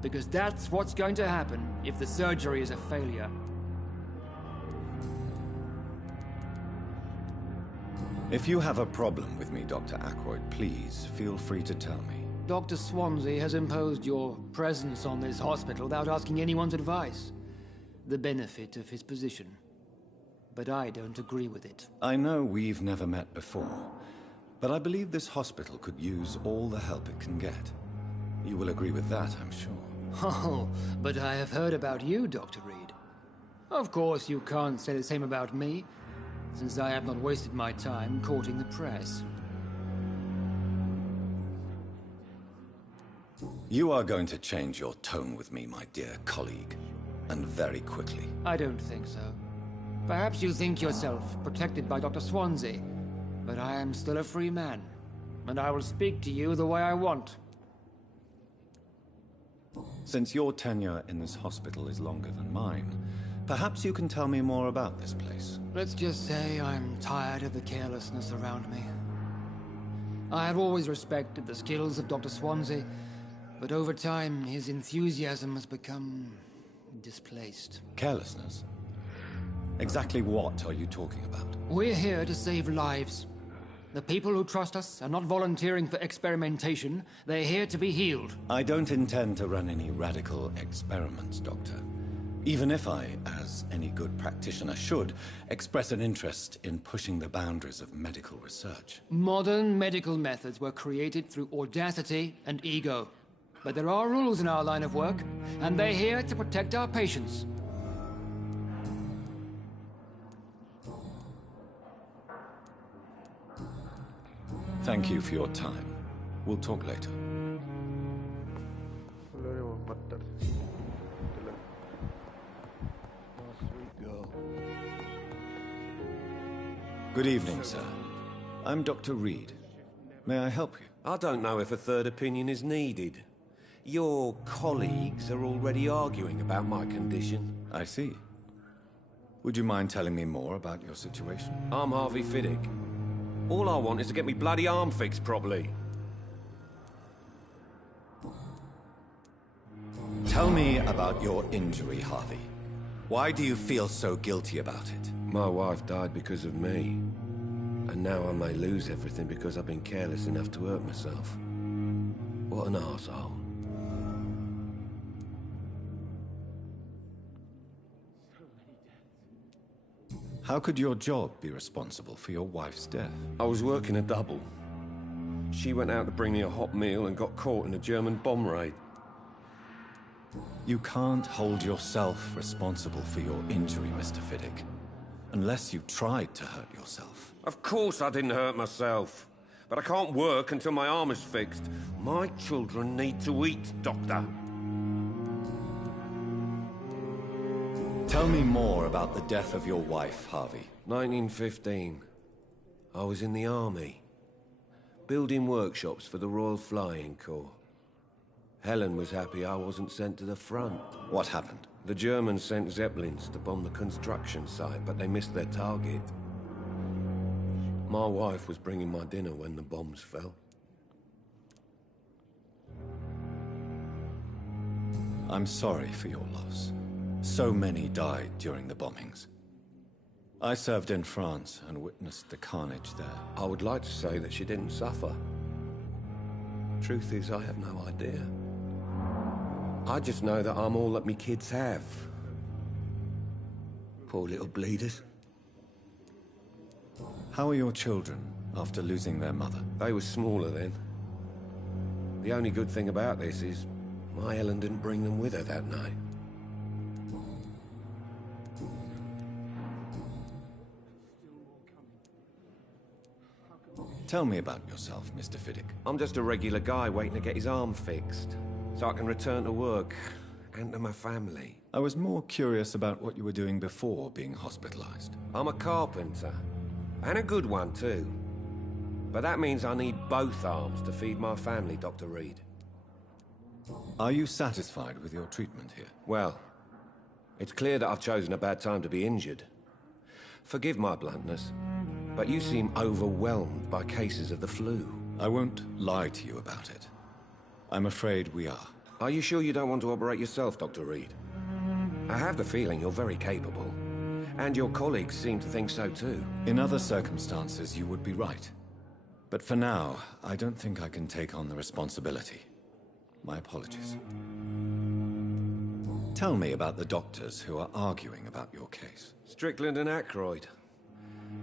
Because that's what's going to happen if the surgery is a failure. If you have a problem with me, Dr. Ackroyd, please feel free to tell me. Dr. Swansea has imposed your presence on this hospital without asking anyone's advice. The benefit of his position. But I don't agree with it. I know we've never met before, but I believe this hospital could use all the help it can get. You will agree with that, I'm sure. Oh, but I have heard about you, Dr. Reed. Of course, you can't say the same about me, since I have not wasted my time courting the press. You are going to change your tone with me, my dear colleague, and very quickly. I don't think so. Perhaps you think yourself protected by Dr. Swansea, but I am still a free man, and I will speak to you the way I want. Since your tenure in this hospital is longer than mine, perhaps you can tell me more about this place. Let's just say I'm tired of the carelessness around me. I have always respected the skills of Dr. Swansea, but over time his enthusiasm has become displaced. Carelessness? Exactly what are you talking about? We're here to save lives. The people who trust us are not volunteering for experimentation. They're here to be healed. I don't intend to run any radical experiments, Doctor. Even if I, as any good practitioner should, express an interest in pushing the boundaries of medical research. Modern medical methods were created through audacity and ego. But there are rules in our line of work, and they're here to protect our patients. Thank you for your time. We'll talk later. Hablaremos más tarde. Sweet girl. Good evening, sir. I'm Dr. Reed. May I help you? I don't know if a third opinion is needed. Your colleagues are already arguing about my condition. I see. Would you mind telling me more about your situation? I'm Harvey Fiddick. All I want is to get me bloody arm fixed properly. Tell me about your injury, Harvey. Why do you feel so guilty about it? My wife died because of me. And now I may lose everything because I've been careless enough to hurt myself. What an arsehole. How could your job be responsible for your wife's death? I was working a double. She went out to bring me a hot meal and got caught in a German bomb raid. You can't hold yourself responsible for your injury, Mr. Fiddick. Unless you tried to hurt yourself. Of course I didn't hurt myself. But I can't work until my arm is fixed. My children need to eat, Doctor. Tell me more about the death of your wife, Harvey. 1915. I was in the army. Building workshops for the Royal Flying Corps. Helen was happy I wasn't sent to the front. What happened? The Germans sent Zeppelins to bomb the construction site, but they missed their target. My wife was bringing my dinner when the bombs fell. I'm sorry for your loss. So many died during the bombings. I served in France and witnessed the carnage there. I would like to say that she didn't suffer. Truth is, I have no idea. I just know that I'm all that me kids have. Poor little bleeders. How are your children after losing their mother? They were smaller then. The only good thing about this is my Helen didn't bring them with her that night. Tell me about yourself, Mr. Fiddick. I'm just a regular guy waiting to get his arm fixed, so I can return to work and to my family. I was more curious about what you were doing before being hospitalized. I'm a carpenter, and a good one too. But that means I need both arms to feed my family, Dr. Reed. Are you satisfied with your treatment here? Well, it's clear that I've chosen a bad time to be injured. Forgive my bluntness, but you seem overwhelmed by cases of the flu. I won't lie to you about it. I'm afraid we are. Are you sure you don't want to operate yourself, Dr. Reed? I have the feeling you're very capable. And your colleagues seem to think so too. In other circumstances, you would be right. But for now, I don't think I can take on the responsibility. My apologies. Tell me about the doctors who are arguing about your case. Strickland and Aykroyd.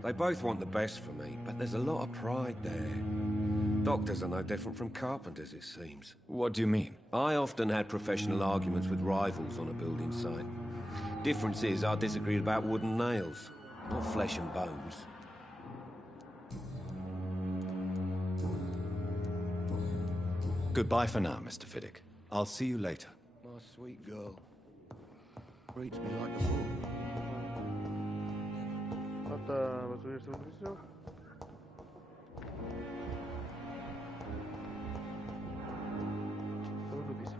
They both want the best for me, but there's a lot of pride there. Doctors are no different from carpenters, it seems. What do you mean? I often had professional arguments with rivals on a building site. Difference is, I disagreed about wooden nails, not flesh and bones. Goodbye for now, Mr. Fiddick. I'll see you later. My sweet girl. Treats me like a fool. ¿Va a subir el segundo piso? Segundo piso.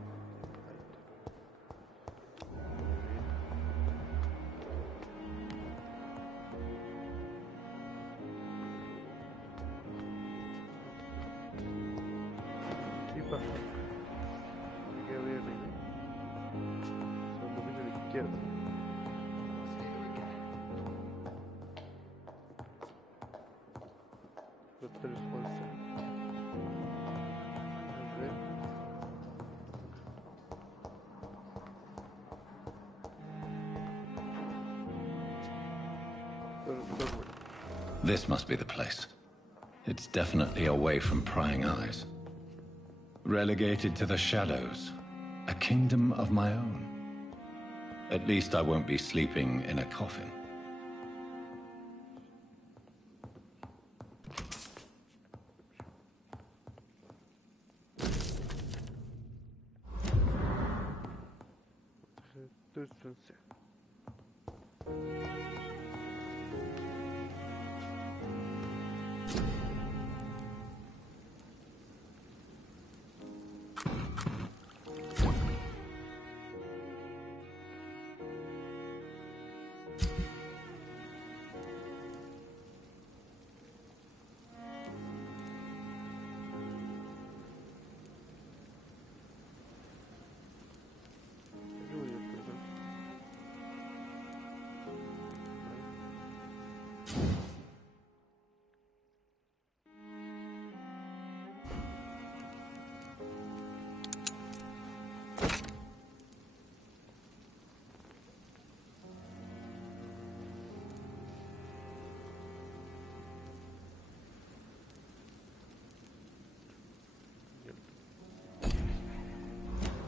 Y pasa. Me quedo bien ahí. Segundo piso a la izquierda. Doctor Swanson. This must be the place. It's definitely away from prying eyes. Relegated to the shadows. A kingdom of my own. At least I won't be sleeping in a coffin.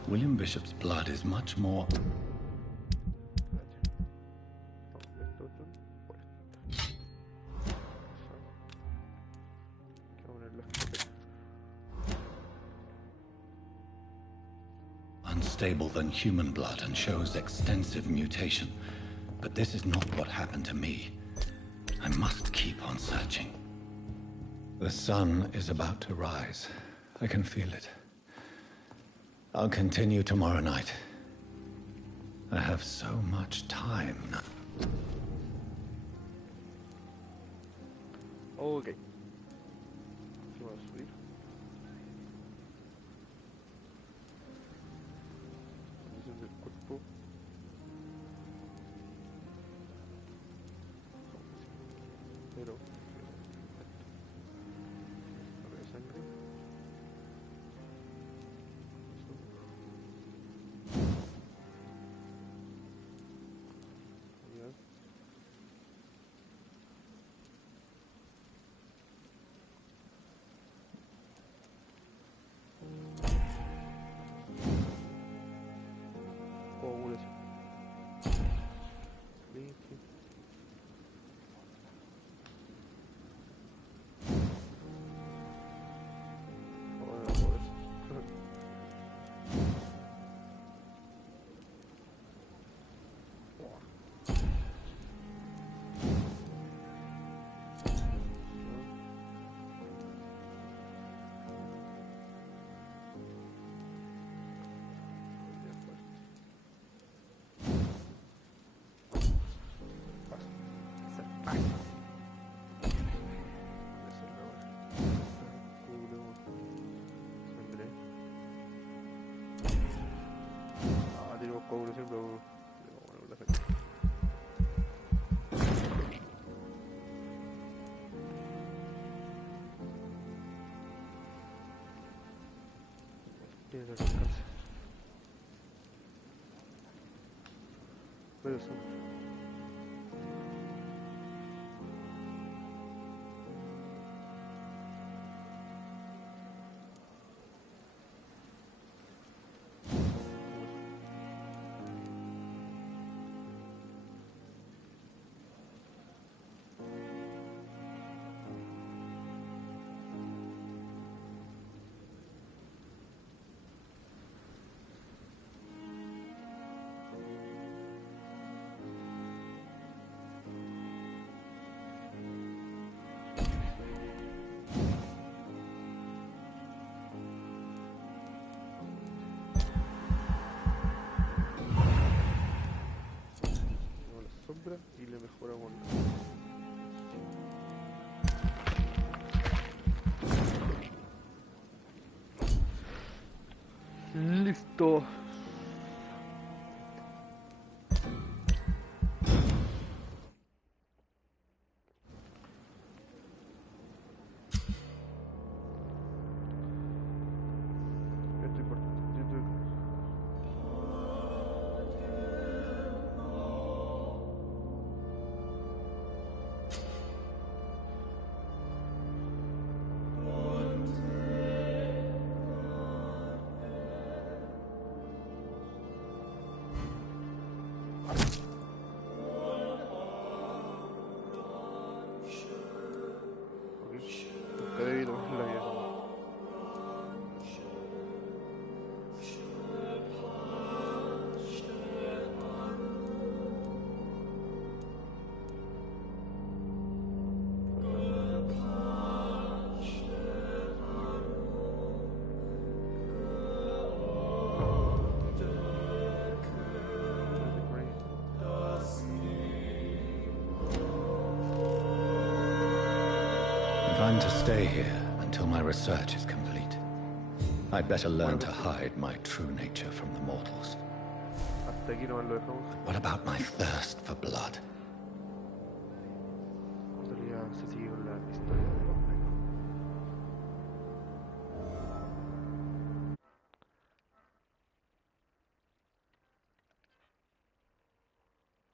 William Bishop's blood is much more... unstable than human blood and shows extensive mutation. But this is not what happened to me. I must keep on searching. The sun is about to rise. I can feel it. I'll continue tomorrow night. I have so much time now. Ok. Vamos a subir. Condición del cuerpo. Pero. No veo sangre. Coagulación, pero bueno, la gente. Tiene que alcance. Pero eso. fuera bueno. Listo. Esto es importante. Nunca debí tomar la vida como. If I'm to stay here until my research is complete, I'd better learn to hide my true nature from the mortals. Hasta aquí nomás lo dejamos. What about my thirst for blood?